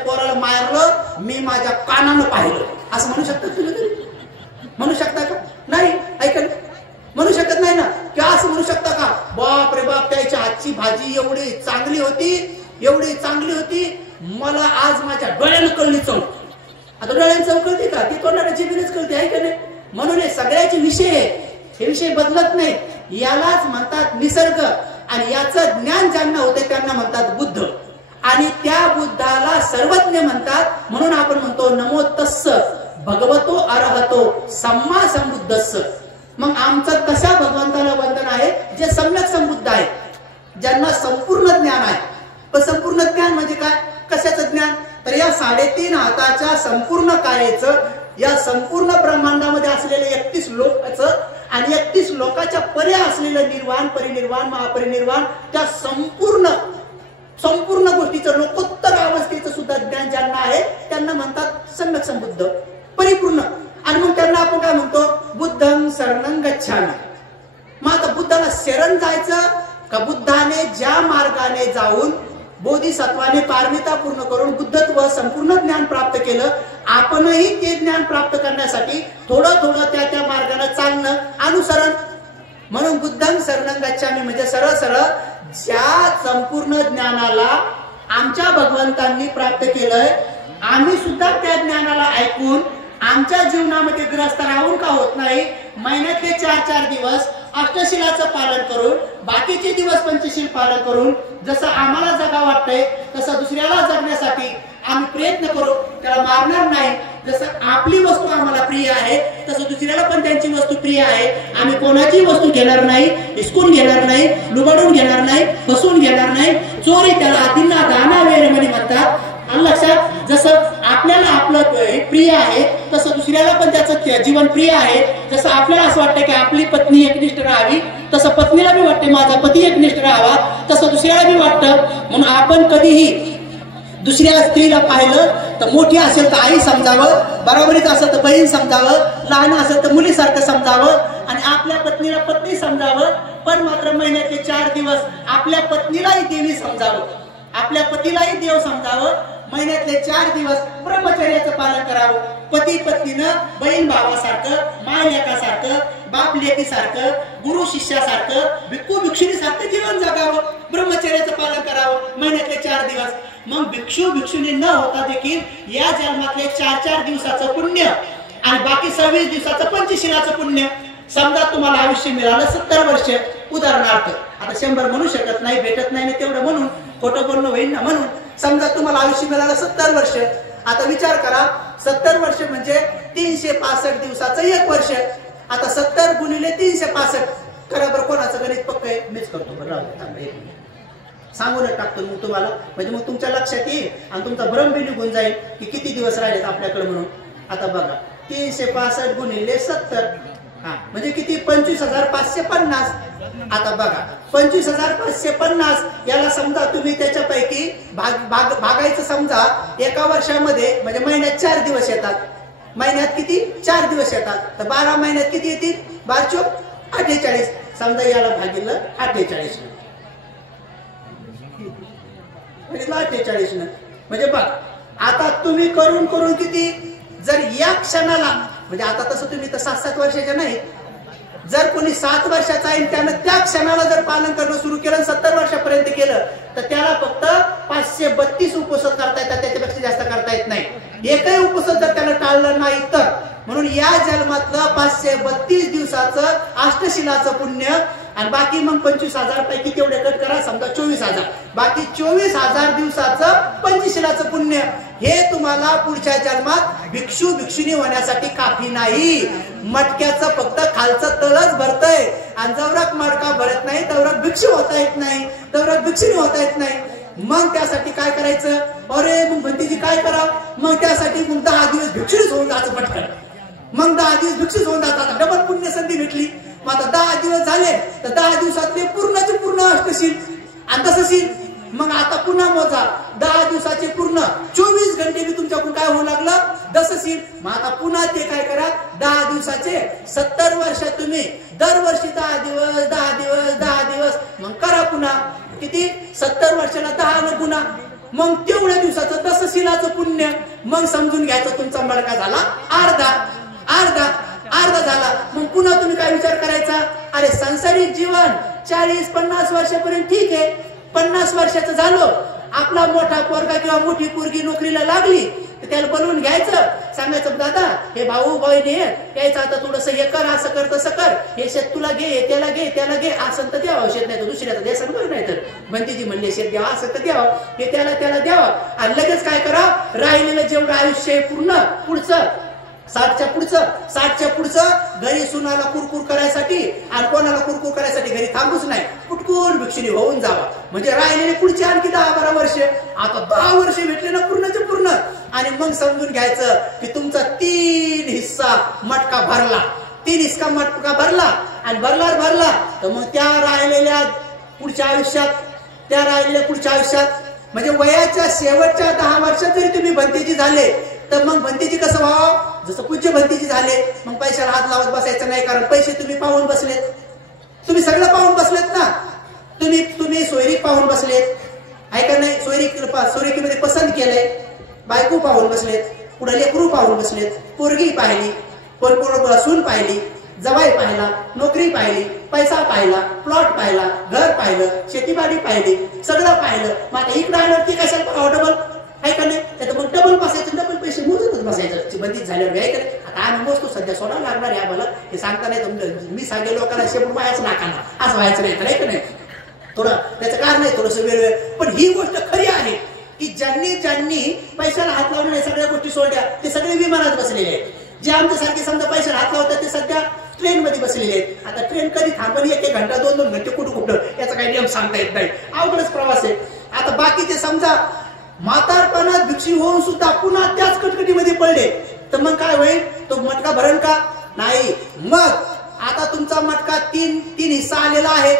पोराला मारलं, मी माझ्या कानानं पाहिलं. असं म्हणू शकता तुम्ही तरी? म्हणू शकता का? नाही. ऐका, म्हणू शकत नाही ना. किंवा असं म्हणू शकता का, बाप रे बाप त्याच्या हातची भाजी एवढी चांगली होती, एवढी चांगली होती, मला आज माझ्या डोळ्यानं कळली चव. आता डोळ्यानं चव कळते का? ती तोंडाच्या जिभेनेच कळते, आहे का नाही? म्हणून हे सगळ्याचे विषय आहे, हे विषय बदलत नाही. यालाच म्हणतात निसर्ग. आणि याचं ज्ञान ज्यांना होते त्यांना म्हणतात बुद्ध. आणि त्या बुद्धाला सर्वज्ञ म्हणतात. म्हणून आपण म्हणतो नमो तस्स भगवतो अरहतो सम्मा संबुद्धस्स. मग आमचं कशा भगवंताला वंदन आहे? जे सम्यक संबुद्ध आहे, ज्यांना संपूर्ण ज्ञान आहे. पण संपूर्ण ज्ञान म्हणजे काय? कशाचं ज्ञान? तर या 3.5 हाताच्या संपूर्ण कायेचं, या संपूर्ण ब्रह्मांडामध्ये असलेले 31 लोकांचं आणि 31 लोकाच्या परे असलेलं निर्वाण, परिनिर्वाण, महापरिनिर्वाण, त्या संपूर्ण गोष्टीचं लोकोत्तर अवस्थेचं सुद्धा ज्ञान ज्यांना आहे त्यांना म्हणतात सम्यक संबुद्ध, परिपूर्ण. आणि मग त्यांना आपण काय म्हणतो? बुद्धं शरणं गच्छामि. मग आता बुद्धाला शरण जायचं का? बुद्धाने ज्या मार्गाने जाऊन बोधिसत्वाने पारमिता पूर्ण करून बुद्धत्व संपूर्ण ज्ञान प्राप्त केलं, आपणही ते ज्ञान प्राप्त करण्यासाठी थोडं थोडं त्या मार्गाने चालणं, अनुसरण. म्हणून बुद्धं शरणं गच्छामि म्हणजे सरळ सरळ ज्या संपूर्ण ज्ञानाला आमच्या भगवंतांनी प्राप्त केलंय, आम्ही सुद्धा त्या ज्ञानाला ऐकून आमच्या जीवनामध्ये ग्रस्त राहून का होत नाही, महिन्यातले 4-4 दिवस अष्टशिलाचं पालन करून, बाकीचे दिवस पंचशील पालन करून, जसं आम्हाला जगा वाटतंय तसं दुसऱ्याला जगण्यासाठी आम्ही प्रयत्न करू. त्याला मारणार नाही. जसं आपली वस्तू आम्हाला प्रिय आहे तसं दुसऱ्याला पण त्यांची वस्तू प्रिय आहे. आम्ही कोणाची वस्तू घेणार नाही, हिसकून घेणार नाही, लुबाडून घेणार नाही, फसवून घेणार नाही. चोरी त्याला आदिना दाना वेरमणी म्हणतात. लक्षात, जसं आपल्याला आपलं प्रिय आहे तसं दुसऱ्याला पण त्याचं जीवन प्रिय आहे. जसं आपल्याला असं वाटतं की आपली पत्नी एकनिष्ठ राहावी, तसं पत्नीला बी वाटते माझा पती एकनिष्ठ राहावा, तसं दुसऱ्याला बी वाटतं. म्हणून आपण कधीही दुसऱ्या स्त्रीला पाहिलं तर मोठी असेल तर आई समजावं, बरोबरीत असेल तर बहीण समजावं, लहान असेल तर मुलीसारखं समजावं, आणि आपल्या पत्नीला पत्नी समजावं. पण मात्र महिन्यातले 4 दिवस आपल्या पत्नीलाही देवी समजावं, आपल्या पतीलाही देव समजावं. महिन्यातले 4 दिवस ब्रह्मचर्याचं पालन करावं. पती पत्नीनं बहीण भावासारखं, माय लेकासारखं, बाप लेकीसारखं, गुरु शिष्यासारखं, भिक्खू भिक्षुणीसारखं जीवन जगावं. ब्रह्मचर्याचं पालन करावं महिन्यातले 4 दिवस. मग भिक्षू भिक्षुणी न होता देखील या जन्मातले 4-4 दिवसाचं पुण्य आणि बाकी 26 दिवसाचं पंचशिलाचं पुण्य. समजा तुम्हाला आयुष्य मिळालं 70 वर्ष, उदाहरणार्थ, आता 100 म्हणू शकत नाही, भेटत नाही तेवढं म्हणून, खोटं बोलणं होईल ना म्हणून. समजा तुम्हाला आयुष्य मिळालं 70 वर्ष. आता विचार करा, 70 वर्ष म्हणजे 365 दिवसाचं 1 वर्ष. आता 70 गुणिले 365 करा बरं. कोणाचं गणित पक्क आहे? मीच करतो बरं, सांगून टाकतो मग तुम्हाला, म्हणजे मग तुमच्या लक्षात येईल आणि तुमचा भ्रम बी निघून जाईल की किती दिवस राहिलेत आपल्याकडे म्हणून. आता बघा, 365 गुणिले 70 म्हणजे किती? 25,550. आता बघा, 25,550 याला समजा तुम्ही त्याच्यापैकी भागायचं. समजा एका वर्षामध्ये म्हणजे महिन्यात 4 दिवस येतात. महिन्यात किती? 4 दिवस येतात. तर 12 महिन्यात किती येतील? 12 × 48. समजा याला भागिलं 48 म्हणजे बघ, आता तुम्ही करून करून किती, जर या क्षणाला, म्हणजे आता तसं तुम्ही तर 7-7 वर्षाच्या नाही, जर कोणी 7 वर्षाचा आहे त्यानं त्या क्षणाला जर पालन करणं सुरू केलं, 70 वर्षापर्यंत केलं, तर त्याला फक्त 532 उपसद करता येतात, त्याच्यापेक्षा जास्त करता येत नाही. एकही उपसद जर त्याला टाळलं नाही तर. म्हणून या जन्मातलं 532 दिवसाचं अष्टशिलाचं पुण्य आणि बाकी मग 25,000 पैकी तेवढे कट करा, समजा 24,000, बाकी 24,000 दिवसाचं पंचशिलाचं पुण्य. हे तुम्हाला पुढच्या जन्मात भिक्षू भिक्षुणी होण्यासाठी काफी नाही. मटक्याचं फक्त खालचं तळच भरतय आणि जवरक मडका भरत नाही तवरक भिक्षू होता येत नाही, तवरक भिक्षुणी होता येत नाही. मग त्यासाठी काय करायचं? अरे मग भंतीजी काय करा? मग त्यासाठी मग 10 दिवस भिक्षुणीच होऊन जायचं पटकन. मग 10 दिवस भिक्षुच होऊन जातात, डबल पुण्य संधी भेटली. मग आता 10 दिवस झाले तर 10 दिवसातले पूर्णचे पूर्ण अष्टशील आणि तसंशील. मग आता पुन्हा मोजा, 10 दिवसाचे पूर्ण 24 घंटे मी तुमच्याकडून काय होऊ लागलं? दसशील. मग आता पुन्हा ते काय करा, 10 दिवसाचे 70 वर्ष तुम्ही दरवर्षी 10 दिवस 10 दिवस 10 दिवस मग करा पुन्हा. किती? 70 वर्षाला 10 न पुन्हा. मग तेवढ्या दिवसाचं दसशिलाचं पुण्य मग समजून घ्यायचं तुमचा मडका झाला अर्धा अर्धा अर्धा झाला. मग पुन्हा तुम्ही काय विचार करायचा, अरे सांसारिक जीवन 40-50 वर्षापर्यंत ठीक आहे, 50 वर्षाचं झालो, आपला मोठा पोरगा किंवा मोठी पोरगी नोकरीला लागली तर त्याला बोलवून घ्यायचं, सांगायचं दादा हे भाऊ बहिणी यायचं आता थोडस हे कर, असं कर तसं कर, हे शेत तुला घे, त्याला घे, त्याला घे, असं तर द्यावं, शेत नाही तर दुसऱ्याचा द्या सांग नाही तर म्हणतीची म्हणले शेत द्यावा, असं तर द्यावं, हे त्याला द्यावं. आणि लगेच काय करा, राहिलेलं जेवढं आयुष्य पूर्ण पुढचं 60च्या पुढचं घरी सुनाला कुरकुर करायसाठी आणि कोणाला कुरकुर करायसाठी घरी थांबूच नाही, कुटकुर भिक्षुणी होऊन जावा. म्हणजे राहिलेले पुढचे आणखी 10-12 वर्ष, आता 10 वर्ष भेटले ना पूर्णचे पूर्ण. आणि मग समजून घ्यायचं की तुमचा 3 हिस्सा मटका भरला, 3 हिस्सा मटका भरला आणि भरला तर मग त्या राहिलेल्या पुढच्या आयुष्यात म्हणजे वयाच्या शेवटच्या 10 वर्षात जरी तुम्ही भंतेजी झाले तर मग भंतेजी कसं व्हावं, जसं पूज्य भंतेजी झाले. मग पैशाला हात लावत बसायचं नाही, कारण पैसे तुम्ही पाहून बसलेत, तुम्ही सगळं पाहून बसलेत ना, तुम्ही सोयरीक पाहून बसलेत, ऐका नाही, सोयरीकीमध्ये पसंत केलंय, बायको पाहून बसलेत, पुढे लेकरू पाहून बसलेत, पोरगी पाहिली, सून पाहिली, जवाई पाहिला, नोकरी पाहिली, पैसा पाहिला, प्लॉट पाहिला, घर पाहिलं, शेतीबाडी पाहिली, सगळं पाहिलं. मग आता इकडे आल्यावरती कशाला पाहावं डबल, ऐका नाही, त्याचं मग डबल बसायचं, डबल पैसे मोजतच बसायचं बंदीत झाल्यावर. ऐका नाही, आता आम्ही मोजतो सध्या, सोडावं लागणार आहे आम्हाला, हे सांगता नाही, मी सांगेल लोकांना शेपूट व्हायच नाकाला, असं व्हायचं नाही तर, ऐका नाही, थोडं त्याचं कारण आहे थोडंसं वेगवेगळं. पण ही गोष्ट खरी आहे की ज्यांनी पैशाला हात लावून नाही सगळ्या गोष्टी सोडल्या ते सगळे विमानात बसलेले आहेत. जे आमच्यासारखे समजा पैशाला हात लावतात ते सध्या ट्रेन मध्ये बसलेले आहेत. आता ट्रेन कधी थांबली, 1 घंटा 2 घंटे कुठं याचा काही नियम सांगता येत नाही, अवघडच प्रवास आहे. आता बाकीचे समजा म्हातारपणात भिक्षी होऊन सुद्धा पुन्हा त्याच कटकटीमध्ये पडले तर मग काय होईल, तो मटका भरण का नाही. मग आता तुमचा मटका 3 हिस्सा आलेला आहे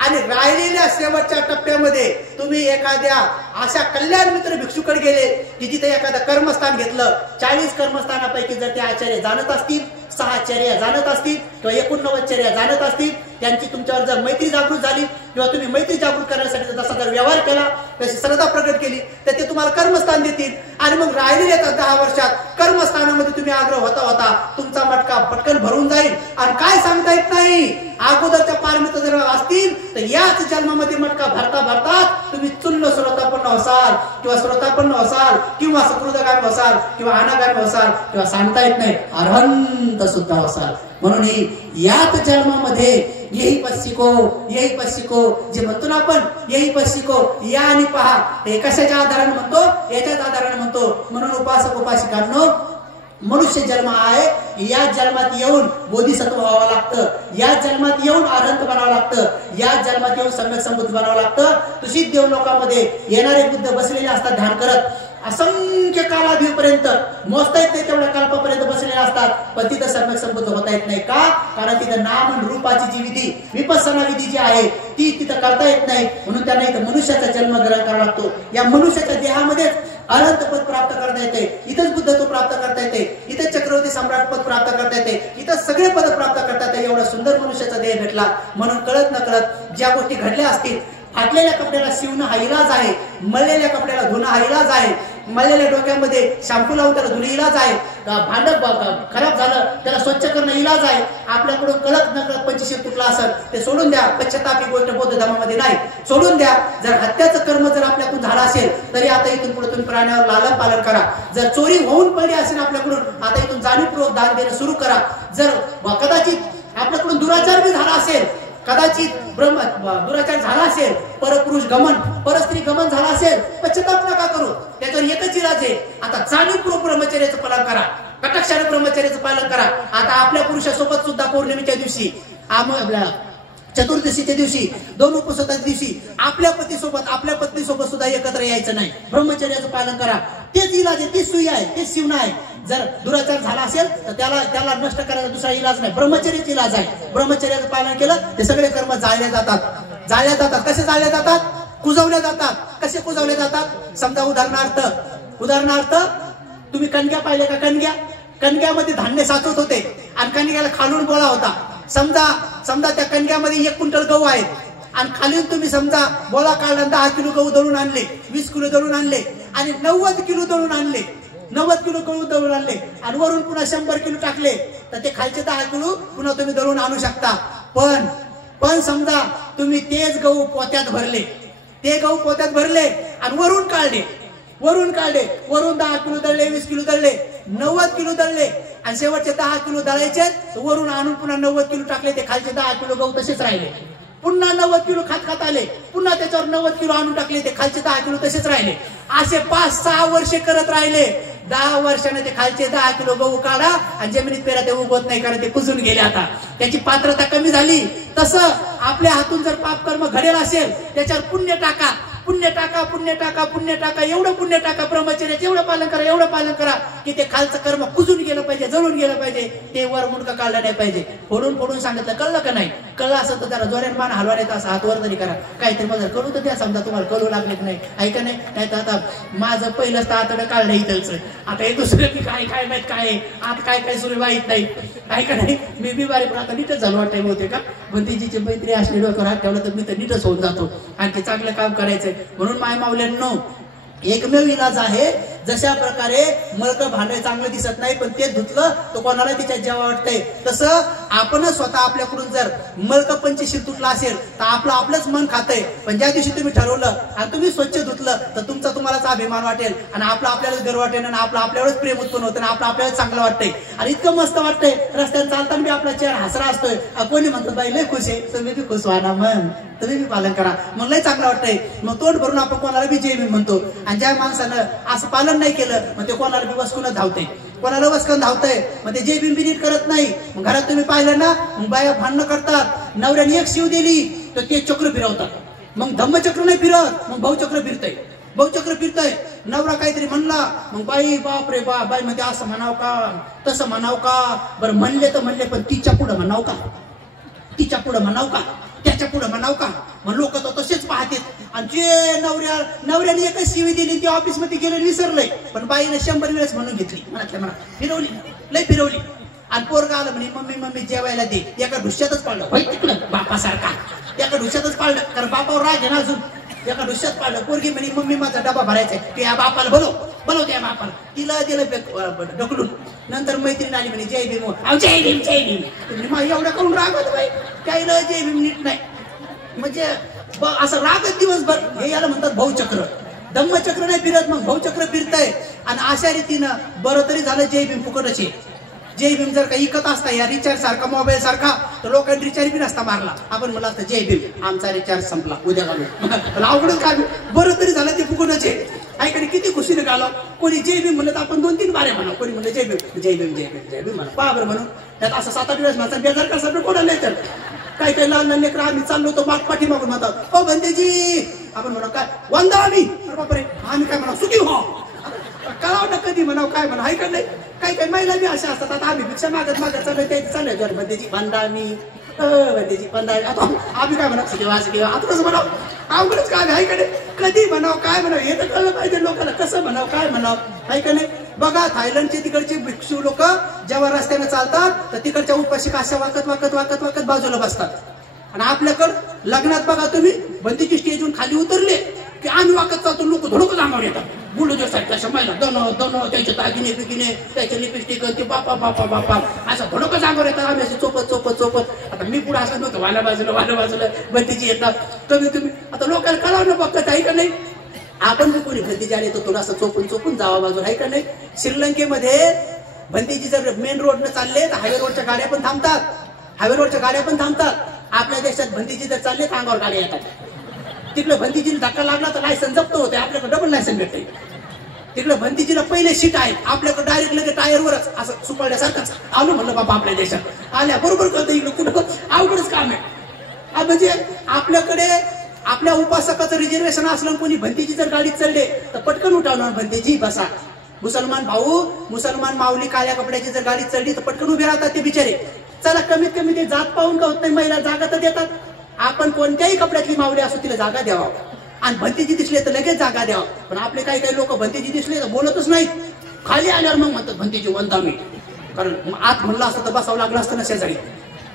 आणि राहिलेल्या शेवटच्या टप्प्यामध्ये तुम्ही एखाद्या अशा कल्याण मित्र भिक्षुकडे गेले की जिथे एखादं कर्मस्थान घेतलं, 40 कर्मस्थानापैकी जर ते आचार्य जाणत असतील, 6 आचार्य जाणत असतील किंवा 89 आचार्य जाणत असतील, त्यांची तुमच्यावर जर मैत्री जागृत झाली किंवा तुम्ही मैत्री जागृत करण्यासाठी जसा जर व्यवहार केला, तशी श्रद्धा प्रकट केली तर ते तुम्हाला कर्मस्थान देतील. आणि मग राहिलेल्या 10 वर्षात कर्मस्थानामध्ये तुम्ही आग्रह होता तुमचा मटका पटकन भरून जाईल. आणि काय सांगता येत नाही, अगोदरच्या पारमित्र जर असतील तर याच जन्मामध्ये मटका भरता तुम्ही चुल्ल श्रोतापन्न होसाल किंवा श्रोतापन्न होसाल किंवा सकृतगामी होसाल किंवा अनागामी होसाल किंवा सांगता येत नाही अरहंत सुद्धा होसाल. म्हणून याच जन्मामध्ये यही पस्सिको जे म्हणतो ना आपण, यही पस्सिको या आणि पहा, हे कशाच्या आधाराने म्हणतो, याच्याच आधाराने म्हणतो. म्हणून उपासक उपासिकांनो, मनुष्य जन्म आहे, या जन्मात येऊन बोधिसत्व व्हावं लागतं, या जन्मात येऊन अरहंत बनावं लागतं, या जन्मात येऊन सम्यक संबुद्ध बनावं लागतं. तुझी देव लोकांमध्ये येणारे बुद्ध बसलेले असतात ध्यान करत, असंख्य कालावधीपर्यंत, मोजता येत नाही तेवढ्या कल्पापर्यंत बसलेले असतात, पण तिथं सम्यक संबुद्ध होता येत नाही. का? कारण तिथं नाम आणि रूपाची जी विधी, विपස්සना विधी जी आहे ती तिथं करता येत नाही. म्हणून त्यांना इथं मनुष्याचा जन्म ग्रहण करावा लागतो. या मनुष्याच्या देहामध्येच अनंत पद प्राप्त करता येते, इथंच बुद्धत्व प्राप्त करता येते, इथंच चक्रवर्ती सम्राट पद प्राप्त करता येते, इथं सगळे पद प्राप्त करता येते. एवढा सुंदर मनुष्याचा देह भेटला. म्हणून कळत न कळत ज्या गोष्टी घडल्या असतील, फाटलेल्या कपड्याला शिवणं हा इलाज आहे, मळलेल्या कपड्याला धुणं हा इलाज आहे, मळलेल्या डोक्यामध्ये शॅम्पू लावून त्याला धुणं इलाज आहे, भांड खराब झालं त्याला स्वच्छ करणं इलाज आहे. आपल्याकडून कळत न कळत 25 तुटला असेल ते सोडून द्या, पश्चाताप ही गोष्ट बौद्ध धर्मामध्ये नाही, सोडून द्या. जर हत्याचं कर्म जर आपल्याकडून झालं असेल तरी आता इथून पुढे तुम्ही प्राण्यावर लालन पालन करा. जर चोरी होऊन पडली असेल आपल्याकडून, आता इथून जाणीवपूर्वक दान देणं सुरू करा. जर कदाचित आपल्याकडून दुराचार बी झाला असेल, कदाचित दुराचार झाला असेल, परपुरुष गमन, परस्त्री गमन झाला असेल, पश्चाताप नका करू. त्याच्यावर एकच इलाज आहे, आता जाणीवपूर्वक ब्रह्मचर्याचं पालन करा, कटाक्षाने ब्रह्मचर्याचं पालन करा. आता आपल्या पुरुषासोबत सुद्धा पौर्णिमेच्या दिवशी, चतुर्दशीच्या दिवशी, 2 उपवासाच्या दिवशी आपल्या पत्नीसोबत सुद्धा एकत्र यायचं नाही. ब्रह्मचर्याचं पालन करा. तेच इलाज आहे, तीच सुई आहे, तेच शिवण आहे. जर दुराचार झाला असेल तर त्याला नष्ट करायचा दुसरा इलाज नाही, ब्रह्मचर्याचा इलाज आहे. ब्रह्मचर्याचं पालन केलं ते सगळे कर्म जाळले जातात. कसे जाळले जातात? कुजवले जातात. कसे कुजवले जातात? समजा उदाहरणार्थ तुम्ही कणग्या पाहिले का? कणग्यामध्ये धान्य साचवत होते आणि कणग्याला खालून बोळा होता. समजा त्या कणग्यामध्ये 1 क्विंटल गहू आहेत आणि खालीून तुम्ही समजा बोळा काढला, 10 किलो गहू दळून आणले, 20 किलो दळून आणले आणि 90 किलो दळून आणले. 90 किलो गहू दळून आणले आणि वरून पुन्हा 100 किलो टाकले तर ते खालचे 10 किलो पुन्हा तुम्ही दळून आणू शकता. पण समजा तुम्ही तेच गहू पोत्यात भरले, ते गहू पोत्यात भरले आणि वरून काढले, वरून 10 किलो दळले, 20 किलो दळले, 90 किलो दळले आणि शेवटचे 10 किलो दळायचे वरून आणून पुन्हा 90 किलो टाकले, ते खालचे 10 किलो गहू तसेच राहिले. पुन्हा 90 किलो खात आले, पुन्हा त्याच्यावर 90 किलो आणून टाकले, ते खालचे 10 किलो तसेच राहिले. असे 5-6 वर्षे करत राहिले. 10 वर्षाने ते खालचे 10 किलो गहू काढा आणि जमिनीत पेरा, ते उगवत नाही कारण ते कुजून गेले. आता त्याची पात्रता कमी झाली. तसं आपल्या हातून जर पाप कर्म घडेल असेल त्याच्यावर पुण्य टाका, पुण्य टाका, पुण्य टाका, पुण्य टाका, एवढं पुण्य टाका, ब्रह्मचर्याचं एवढं पालन करा की ते खालचं कर्म कुजून गेलं पाहिजे, जळून गेलं पाहिजे, ते वर मुंडकं काढलं नाही पाहिजे. फोडून सांगितलं, कळलं का नाही? कळलं असं तर जरा जोऱ्यान मान हलवा, नाही तर असं हात वर तरी करा. काहीतरी माझं कळू तर द्या, समजा तुम्हाला कळू लागले नाही, ऐका नाही. नाही तर आता माझं पहिलंच तर आतडं काढलं इथलचं, आता हे दुसरं की काय माहित काय आता काय सुरू माहित नाही, ऐका नाही. मी बिमारी पण आता नीटच झालं वाटतंय होते का, भंतीजीची मैत्री असली डोक्यावर हात ठेवला तर मी तर नीटच होऊन जातो. आणखी चांगलं काम करायचंय. म्हणून माय मावल्यांनो, एकमेव इलाज आहे. जशा प्रकारे मळकं भांडे चांगलं दिसत नाही पण ते धुतलं तर कोणाला तिच्या जेव्हा वाटतंय, तसं आपणच स्वतः आपल्याकडून जर मळकं पंचशील तुटला असेल तर आपलंच मन खातंय. पण ज्या दिवशी तुम्ही ठरवलं आणि तुम्ही स्वच्छ धुतलं तर तुमचा तुम्हालाच अभिमान वाटेल आणि आपल्यालाच गर्व वाटेल आणि आपल्यावरच प्रेम उत्पन्न होतं आणि आपल्याला चांगलं वाटतंय आणि इतकं मस्त वाटतंय. रस्त्यात चालताना बी आपला चेहरा हसरा असतोय. कोणी म्हणतो बाई लय खुश आहे, तुम्ही बी खुश व्हा ना, मन तुम्ही बी पालन करा, मग लय चांगलं वाटतंय. मग तोंड भरून आपण कोणाला बी जय भीम म्हणतो आणि ज्या माणसानं असं पालन नाही केलं मग ते कोणाला बी वसकून धावते, कोणाला वसकून धावतंय, मग ते जय भीम बी नीट करत नाही. मग घरात तुम्ही पाहिलं ना, मग बाया भांडणं करतात. नवऱ्याने एक शिव दिली तर ते चक्र फिरवतात, मग धम्मचक्र नाही फिरत, मग भाऊचक्र फिरतय. नवरा काहीतरी म्हणला मग बाई बाप रे बाप, बाई म्हणजे असं म्हणाव का, तसं म्हणाव का, बरं म्हणले तर म्हणले पण तिच्या पुढं म्हणाव का, तिच्या पुढं म्हणाव का, त्याच्या पुढे म्हणाव का. मग लोक तर तसेच पाहतात आणि जे नवऱ्याने एकच शिवी दिली ती ऑफिस मध्ये गेले विसरलंय, पण बाईने 100 वेळेस म्हणून घेतली, फिरवली, लय फिरवली. आणि पोरगा आलं म्हणे मम्मी जेवायला दे, एका ढुश्यातच पाळलं तिकडं बापासारखा, एका ढुश्यातच पाळलं कारण बापावर राग आहे ना अजून, एका ढुश्यात पाळलं. पोरगी म्हणे मम्मी माझा डबा भरायचा आहे, त्या बापाला बोलव त्या बापाला, तिला दिलं ढकलून. नंतर मैत्रीण आली म्हणे जय भीम, जय भीम जय भीम. एवढं करून रागत बाई, काही जय भीम नीट नाही, म्हणजे असं रागत दिवसभर. हे याला म्हणतात भाऊचक्र. धम्मचक्र नाही फिरत, मग भाऊचक्र फिरतंय. आणि अशा रीतीनं बरं तरी झालं जय भीम फुकटचे. जय भीम जर का इकत असता या रिचार्ज सारखा, मोबाईल सारखा, तर लोकांनी रिचार्ज बी नसता मारला. आपण म्हणलं असतं जय भीम, आमचा रिचार्ज संपला, उद्या घालू. अवघडच काय, बरं तरी झालं ते फुकटचे. ऐकडे किती खुशीने घालव. कोणी जय भीम म्हणलं तर आपण 2-3 बारे म्हणा, कोणी म्हणलं जय भीम जय भीम जय भीम जय भीम म्हणा, बरोबर म्हणून. त्यात असं 7-8 वेळेस म्हणतात बेजार का सगळं कोणाला तर काही लहान लेकरं आम्ही चाललो होतो पाठी मागून म्हणतात ओ भंतेजी, आपण म्हणा काय वंदा आम्ही, बापरे आम्ही काय म्हणा सुखी हो, कळाव ना कधी म्हणाव काय म्हणा, ऐका नाही. काही महिला बी अशा असतात, आता आम्ही भिक्षा मागत चाललोय ते चाललंय भंतेजी वंदा आम्ही, भंतेजी वंदा आता आम्ही काय म्हणा सुखी आता कसं म्हणाव, अवघडच काय ऐका नाही. कधी म्हणाव काय म्हणाव हे तर कळलं पाहिजे लोकांना, कसं म्हणाव काय म्हणाव, ऐका नाही. बघा थायलंडचे तिकडचे भिक्षू लोक जेव्हा रस्त्याने चालतात तर तिकडच्या उपाशिका अशा वाकत बाजूला बसतात. आणि आपल्याकडं लग्नात बघा तुम्ही बंदीची स्टेजवरून खाली उतरले की आम्ही वाकत चालतो, लोक धडकच अंगावर येतात. बुलडोजर सारख्या अशा महिला दन त्याचे दागिने बिगिने त्याचे लिपस्टिक ते बापा असं धडकच अंगावर येतात. आम्ही असे चोपत. आता मी पुढे असं नव्हतं, वाला बाजूला बंदीची येतात. तुम्ही आता लोकांना कळावं बघत आहे का नाही. आपण बी कोणी भंतीजी आले तर थोडासा चोपून जावा बाजूला, आहे का नाही. श्रीलंकेमध्ये भंतीजी जर मेन रोडनं चालले तर हायवे रोडच्या गाड्या पण थांबतात. आपल्या देशात भंतीजी जर चालले तर अंगावर गाड्या येतात. तिकडे भंतीजीला धक्का लागला तर लायसन जप्त होते, आपल्याकडे डबल लायसन भेटते. तिकडे भंतीजीला पहिले सीट आहेत, आपल्याकडे डायरेक्ट लगे टायरवरच असं सुपळल्यासारखंच. आलो म्हणलं बाबा आपल्या देशात आल्या बरोबर कळतं इकडे कुठं अवघडच काम आहे. म्हणजे आपल्याकडे आपल्या उपासकाचं रिझर्वेशन असलं कोणी भंतीजी जर गाडीत चालले तर पटकन उठावणार भंतीजी बसा. मुसलमान माऊली काळ्या कपड्याची जर गाडीत चढली तर पटकन उभे राहतात ते बिचारे. चला कमीत कमी ते जात पाहून का होत नाही, महिला जागा तर देतात. आपण कोणत्याही कपड्यातली माऊली असो तिला जागा द्यावा आणि भंतीजी दिसले तर लगेच जागा द्यावा. पण आपले काही लोक भंतीजी दिसले तर बोलतच नाहीत, खाली आल्यावर मग म्हणतात भंतीजी वंदा मी, कारण आत म्हणलं असतं तर बसावं लागलं असतं ना शेजारी.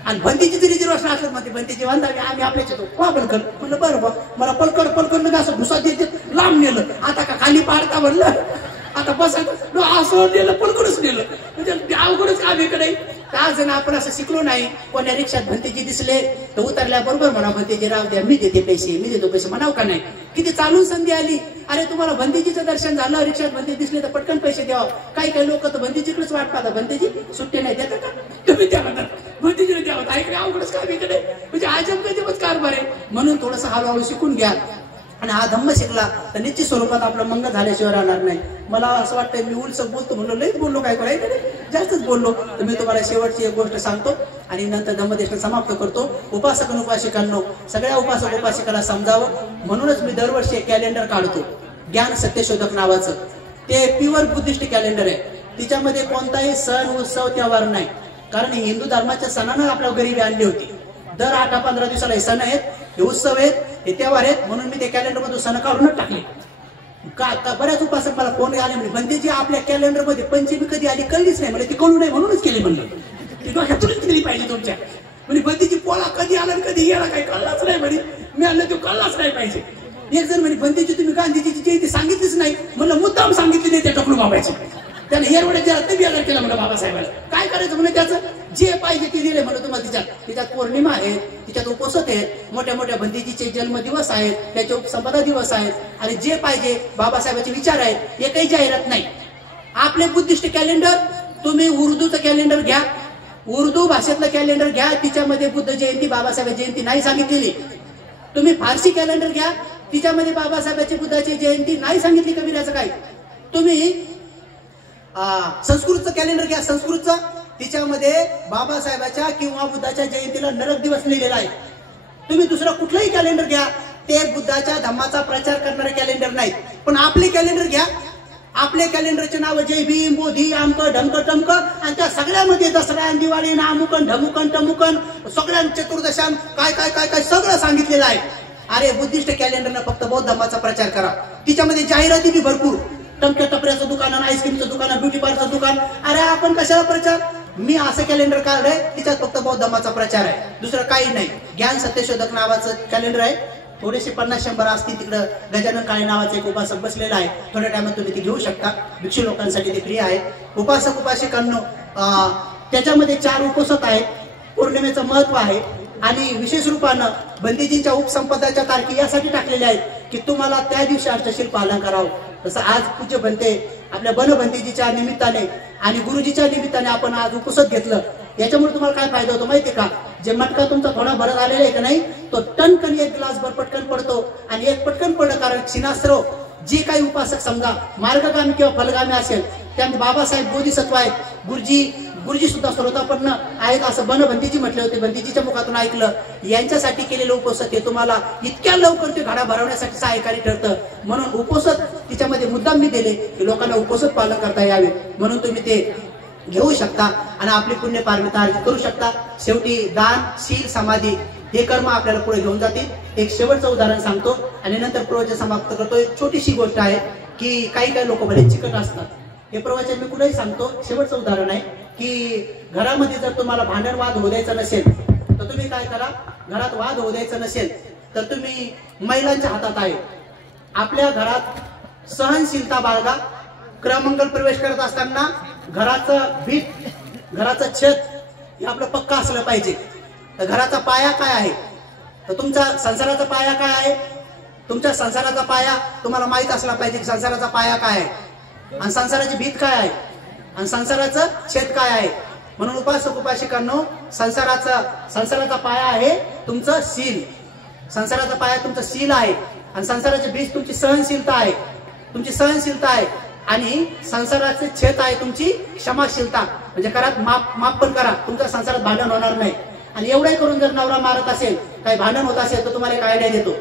आणि भंतीची जरी रिझर्वेशन असलं म्हणते भंतीची वंदावी आम्ही आपल्याच येतो पलकर म्हणलं बरं मला पलकर असं घुसा देते लांब नेलं. आता का खाली पाडता म्हणलं, आता आता बसायचं असं नेलं पडकडच नेलं म्हणजे अवघडच काम इकडे. आज ना आपण असं शिकलो नाही. कोण्या रिक्षात भंतेजी दिसले तर उतरल्याबरोबर म्हणा भंतेजी राव द्या, मी देते पैसे, मी देतो पैसे म्हणाव का नाही. किती चालून संधी आली. अरे तुम्हाला भंतेजीचं दर्शन झालं, रिक्षात भंते दिसले तर पटकन पैसे द्यावं. काही लोक तर भंतेजीकडेच वाट पाहतात, भंतेजी सुट्टे नाही देतात का तुम्ही त्या म्हणतात भंतेजीने द्यावं. ऐकडे अवघडच काम इकडे म्हणजे अजब गजबच कारभार आहे. म्हणून थोडंसं हळूहळू शिकून घ्या आणि हा धम्म शिकला तर निश्चित स्वरूपात आपलं मंगल झाल्याशिवाय राहणार नाही. मला असं वाटतं मी उलसक बोलतो म्हणून लईच बोललो, काय करायचं जास्तच बोललो. तर मी तुम्हाला शेवटची एक गोष्ट सांगतो आणि नंतर धम्मदेशन समाप्त करतो. उपासक आणि उपासिकांनो, सगळ्या उपासक उपासिकाला समजावं म्हणूनच मी दरवर्षी एक कॅलेंडर काढतो, ज्ञान सत्यशोधक नावाचं. ते प्युअर बुद्धिस्ट कॅलेंडर आहे. तिच्यामध्ये कोणताही सण उत्सव त्योहार नाही, कारण हिंदू धर्माच्या सणानं आपल्या गरिबी आणली होती. दर 8-15 दिवसाला हे सण आहेत, हे उत्सव आहेत, हे त्योहार आहेत. म्हणून मी ते कॅलेंडर मधून सण काढूनच टाकले. बऱ्याच उपासक मला फोन आले म्हणजे बंदेजी आपल्या कॅलेंडर मध्ये पंचमी कधी आली कळलीच नाही, म्हणजे ती कळू नये म्हणूनच केली म्हणलं. ती डोक्यातूनच केली पाहिजे तुमच्या. म्हणजे बंदेजी पोळा कधी आला कधी गेला काही कळलाच नाही म्हणे. मी आणलं तो कळलाच नाही पाहिजे. एक जण म्हणे बंदेजी तुम्ही गांधीजीची जयंती सांगितलीच नाही. म्हणलं मुद्दाम सांगितली नाही, त्या टकलू बाबाची. त्याने हेरवड्या ज्या ते बेजार केला म्हणलं बाबासाहेबाला. काय करायचं म्हणजे त्याचं जे पाहिजे ते दिले म्हणलं तुम्हाला. तिच्यात पौर्णिमा आहेत, तिच्यात उपवासत आहेत, मोठ्या मोठ्या बंदीजीचे जन्मदिवस आहेत, त्याचे संपदा दिवस आहेत आणि जे पाहिजे बाबासाहेबांचे विचार आहेत, हे काही जाहिरात नाही. आपले बुद्धिस्ट कॅलेंडर तुम्ही उर्दूचं कॅलेंडर घ्या, उर्दू भाषेतलं कॅलेंडर घ्या, तिच्यामध्ये बुद्ध जयंती बाबासाहेब जयंती नाही सांगितलेली. तुम्ही फारसी कॅलेंडर घ्या, तिच्यामध्ये बाबासाहेबांची बुद्धाची जयंती नाही सांगितली कबीराचं काय. तुम्ही संस्कृतचं कॅलेंडर घ्या, संस्कृतचं, तिच्यामध्ये बाबासाहेबाच्या किंवा बुद्धाच्या जयंतीला नरक दिवस लिहिलेला आहे. तुम्ही दुसरं कुठलंही कॅलेंडर घ्या, ते बुद्धाच्या धम्माचा प्रचार करणारे कॅलेंडर नाही. पण आपले कॅलेंडर घ्या, आपले कॅलेंडरचे नाव जय भीम, मोदी, आमक ढमक टमक, आणि त्या सगळ्यामध्ये दसरा, दिवाळी, नामुकन ढमुकन टमुकन, सगळ्या चतुर्दशान काय काय काय काय सगळं सांगितलेलं आहे. अरे बुद्धिस्ट कॅलेंडरनं फक्त बौद्ध धम्माचा प्रचार करा. तिच्यामध्ये जाहिराती बी भरपूर, टमक्या टपऱ्याचं दुकान, आईस्क्रीमचं दुकान, ब्युटी पार्लरचं दुकान. अरे आपण कशाला प्रचार. मी असं कॅलेंडर काढलंय, तिच्यात फक्त बौद्ध धम्माचा प्रचार आहे, दुसरं काही नाही. ज्ञान सत्यशोधक नावाचं कॅलेंडर आहे. थोडेसे 50-100 असतील. तिकडं गजानन काळे नावाचे एक उपासक बसलेला आहे. थोड्या टायमात तुम्ही ते घेऊ शकता. भिक्षू लोकांसाठी ते फ्री आहे. उपासक उपासिकांनो, त्याच्यामध्ये 4 उपसत आहेत. पौर्णिमेचं महत्व आहे आणि विशेष रूपानं बंदीजींच्या उपसंपदाच्या तारखी यासाठी टाकलेल्या आहेत की तुम्हाला त्या दिवशी अष्टशील पालन करावं. तसं आज पूज्य बनते आपल्या बनबंदीजीच्या निमित्ताने आणि गुरुजीच्या निमित्ताने आपण आज उपसत घेतलं. याच्यामुळे तुम्हाला काय फायदा होतो माहितीये का. जे मटका तुमचा थोडा भरत आलेला आहे का नाही, तो टनकन एक ग्लास भर पटकन पडतो. आणि एक पटकन पडलं कारण क्षीणास्त्र जे काही उपासक समजा मार्गगामी किंवा फलगामी असेल, त्यामध्ये बाबासाहेब बोधिसत्व आहेत, गुरुजी सुद्धा सर्वतापन्न आहेत असं बनबंदीजी म्हटले होते. बंदीजीच्या मुखातून ऐकलं. यांच्यासाठी केलेलं उपसत हे तुम्हाला इतक्या लवकर ते घडा भरवण्यासाठी सहायकारी ठरतं. म्हणून उपसत तिच्यामध्ये मुद्दाम मी दिले की लोकांना उपसत पालन करता यावे, म्हणून तुम्ही ते घेऊ शकता आणि आपली पुण्य पारमिता अर्जित करू शकता. शेवटी दान, शील, समाधी हे कर्म आपल्याला पुढे घेऊन जातील. एक शेवटचं उदाहरण सांगतो आणि नंतर प्रवचन समाप्त करतो. एक छोटीशी गोष्ट आहे की काही लोक बरेच चिकट असतात. हे प्रवचन मी कुठेही सांगतो. शेवटचं उदाहरण आहे की घरामध्ये जर तुम्हाला भांडण वाद होऊ द्यायचा नसेल तर तुम्ही काय करा. घरात वाद होऊ द्यायचा नसेल तर तुम्ही महिलांच्या हातात आहे. आपल्या घरात सहनशीलता बाळगा. क्रमंगल प्रवेश करत असताना घराचं भीत, घराचं छत हे आपलं पक्का असलं पाहिजे. तर घराचा पाया काय आहे, तर तुमचा संसाराचा पाया काय आहे. तुमच्या संसाराचा पाया तुम्हाला माहित असला पाहिजे की संसाराचा पाया काय आहे आणि संसाराची भीत काय आहे आणि संसाराचं छेद काय आहे. म्हणून उपासक उपासिकांनो, संसाराचा पाया आहे तुमचं शील. संसाराचा पाया तुमचं शील आहे आणि संसाराची भीत तुमची सहनशीलता आहे. तुमची सहनशीलता आहे आणि संसाराचे छेद आहे तुमची क्षमाशीलता. म्हणजे घरात माफ पण करा, तुमच्या संसारात भांडण होणार नाही. आणि एवढंही करून जर नवरा मारत असेल, काही भांडण होत असेल, तर तुम्हाला एक आयडिया देतो.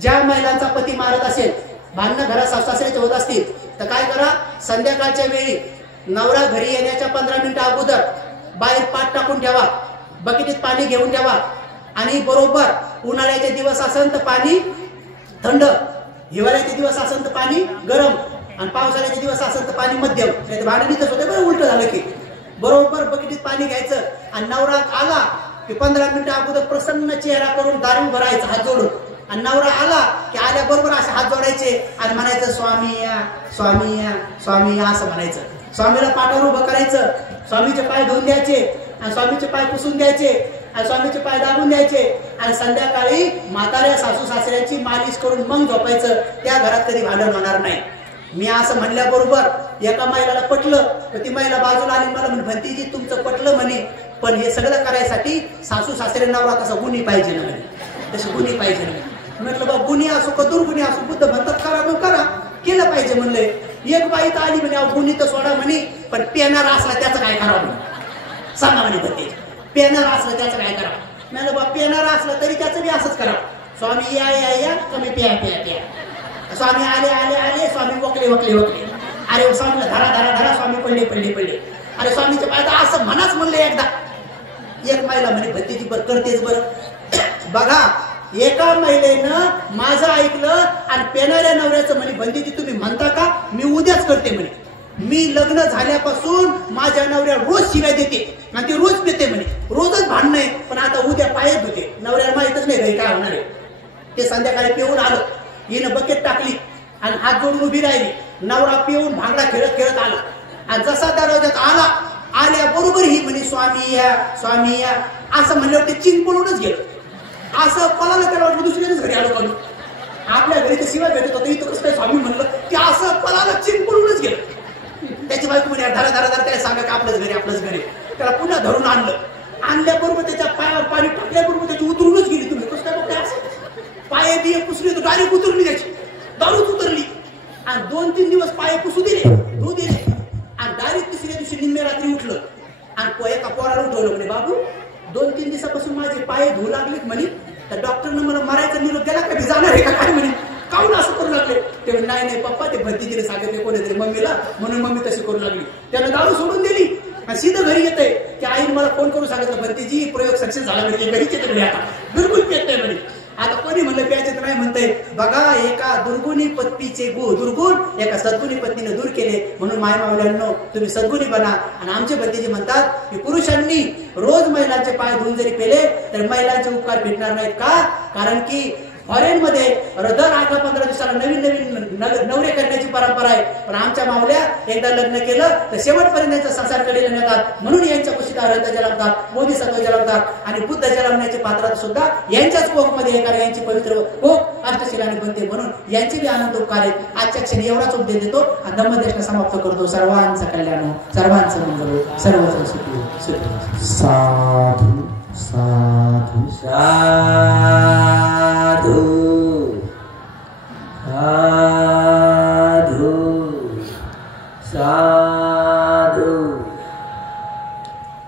ज्या महिलांचा पती मारत असेल, भांडणं घरात सासऱ्याचे होत असतील, तर काय करा. संध्याकाळच्या वेळी नवरा घरी येण्याच्या 15 मिनिटं अगोदर बाहेर पाट टाकून ठेवा, बकेटीत पाणी घेऊन ठेवा आणि बरोबर उन्हाळ्याचे दिवस असेल तर पाणी थंड, हिवाळ्याचे दिवस असेल तर पाणी गरम आणि पावसाळ्याचे दिवस असेल तर पाणी मध्यम. नाही भांडणीच होते बरं. उलट झालं की बरोबर बकेटीत पाणी घ्यायचं आणि नवरा आला की 15 मिनिटं अगोदर प्रसन्न चेहरा करून दारू भरायचा हात जोडून आणि नवरा आला की आल्याबरोबर असे हात जोडायचे आणि म्हणायचं स्वामी या स्वामी या स्वामी या असं म्हणायचं. स्वामीला पाठावर उभं करायचं, स्वामीचे पाय धुवून द्यायचे आणि स्वामीचे पाय पुसून द्यायचे आणि स्वामीचे पाय दाबून द्यायचे आणि संध्याकाळी म्हाताऱ्या सासू सासऱ्याची मालिश करून मग झोपायचं. त्या घरात कधी भांडण होणार नाही. मी असं म्हणल्याबरोबर एका महिलाला पटलं तर ती महिला बाजूला आली, मला म्हणे भंतीजी तुमचं पटलं म्हणे, पण हे सगळं करायसाठी सासू सासरे नवरा तसा गुणी पाहिजे ना म्हणे, तशी गुणी पाहिजे ना. म्हटलं बा गुणी असो का दुर्गुणी असो, बुद्ध म्हणतात करा मग करा, केलं पाहिजे म्हणले. एक बाई तर आली म्हणे गुणी तर सोडा म्हणे, पण पेनार असला त्याचं काय करावं म्हणे, सांगा म्हणे भंती. पेनार असलं त्याचं काय करावं. म्हणलं बा पेनार असलं तरी त्याचं बी असंच करावं. स्वामी या या या कमी प्या प्या प्या. स्वामी आले आले आले, स्वामी वकले वकले वकले. अरे स्वामीला धरा धरा धरा, स्वामी पडले पडले पडले. अरे स्वामीच्या पाय असं म्हणाच म्हणलं एकदा. एक महिला म्हणे भंतीची बरं करतेच बरं. बघा एका महिलेनं माझं ऐकलं आणि पेणाऱ्या नवऱ्याचं म्हणे भंतीजी तुम्ही म्हणता का, मी उद्याच करते म्हणे. मी लग्न झाल्यापासून माझ्या नवऱ्या रोज शिव्या देते आणि ती रोज पेते म्हणे, रोजच भांडण आहे, पण आता उद्या पायच धुते. नवऱ्याला माहितच नाही घरी काय होणार आहे. ते संध्याकाळी पिऊन आलं, हिनं बकेट टाकली आणि हात जोडून उभी राहिली. नवरा पिऊन भांगडा खेळत खेळत आला आणि जसा दरवाजात आला, आल्याबरोबर ही म्हणे स्वामी या स्वामी या असं म्हणल्यावर ते चिंग पळूनच गेलं. असं पळालं त्याला वाटलं दुसऱ्याच घरी आलो काढून. आपल्या घरी तर शिवाय भेटत होतं, इथं कसं काय स्वामी म्हणलं की असं पळालं चिंग पळूनच गेलं. त्याची बायको म्हणे धरा धरा धरा त्याला सांगा की आपलंच घरी आपलंच घरी. त्याला पुन्हा धरून आणलं. आणल्याबरोबर त्याच्या पायावर पाणी टाकल्याबरोबर त्याची उतरूनच गेली. तुम्ही कसं काय बघताय असं, पाय बिये पुसले तर डायरेक्ट उतरली, त्याची दारूच उतरली. आणि 2-3 दिवस पाय पुसू दिले, धुऊ दिले आणि डायरेक्ट तिसऱ्या दिवशी निम्म्या रात्री उठलं आणि एका पोराला उठवलं. म्हणे बाबू 2-3 दिवसापासून माझे पाय धुऊ लागलेत म्हणे, तर डॉक्टरनं मला मारायचा निरोप दिला, कधी जाणार आहे का काय म्हणे, काऊन असं करू लागले. ते म्हणे नाही नाही पप्पा, ते भंतीजीने सांगितले कोणीतरी मम्मीला, म्हणून मम्मी तशी करू लागली. त्यानं दारू सोडून दिली आणि सीधं घरी येते. की आईने मला फोन करून सांगितलं भंतीजी प्रयोग सक्सेस झाला म्हणजे घरीच येते म्हणे, आता बिलकुल पेत नाही म्हणे. आता कोणी म्हणलं प्यायचे नाही म्हणतंय. बघा एका दुर्गुणी पत्नीचे दुर्गुण एका सद्गुणी पत्नीने दूर केले. म्हणून मायमावल्यांनो तुम्ही सद्गुणी बना. आणि आमचे भंतीजी म्हणतात की पुरुषांनी रोज महिलांचे पाय धुवून जरी पेले तर महिलांचे उपकार भेटणार नाहीत. का? कारण की फॉरेन मध्ये दर 18-15 दिवसाला नवीन नवीन नवरे करण्याची परंपरा आहे. पण आमच्या मावल्या एकदा लग्न केलं तर शेवटपर्यंत त्यांचा संसार केलेले नेतात. म्हणून यांच्या कुशीत अरंत जलमतात, मोदीसत्व जलमतात आणि बुद्ध जलमण्याची पात्र सुद्धा यांच्याच कोकमध्ये एका यांची पवित्र कोक अष्टशिलाने बनते. म्हणून यांचे बी आनंद उपकार आहेत. आजच्या क्षणी एवढाच उपदेश देतो आणि धम्मदेशना समाप्त करतो. सर्वांचं कल्याण, सर्वांचं मंगल, सर्वच सुखी. साधु साधु साधु.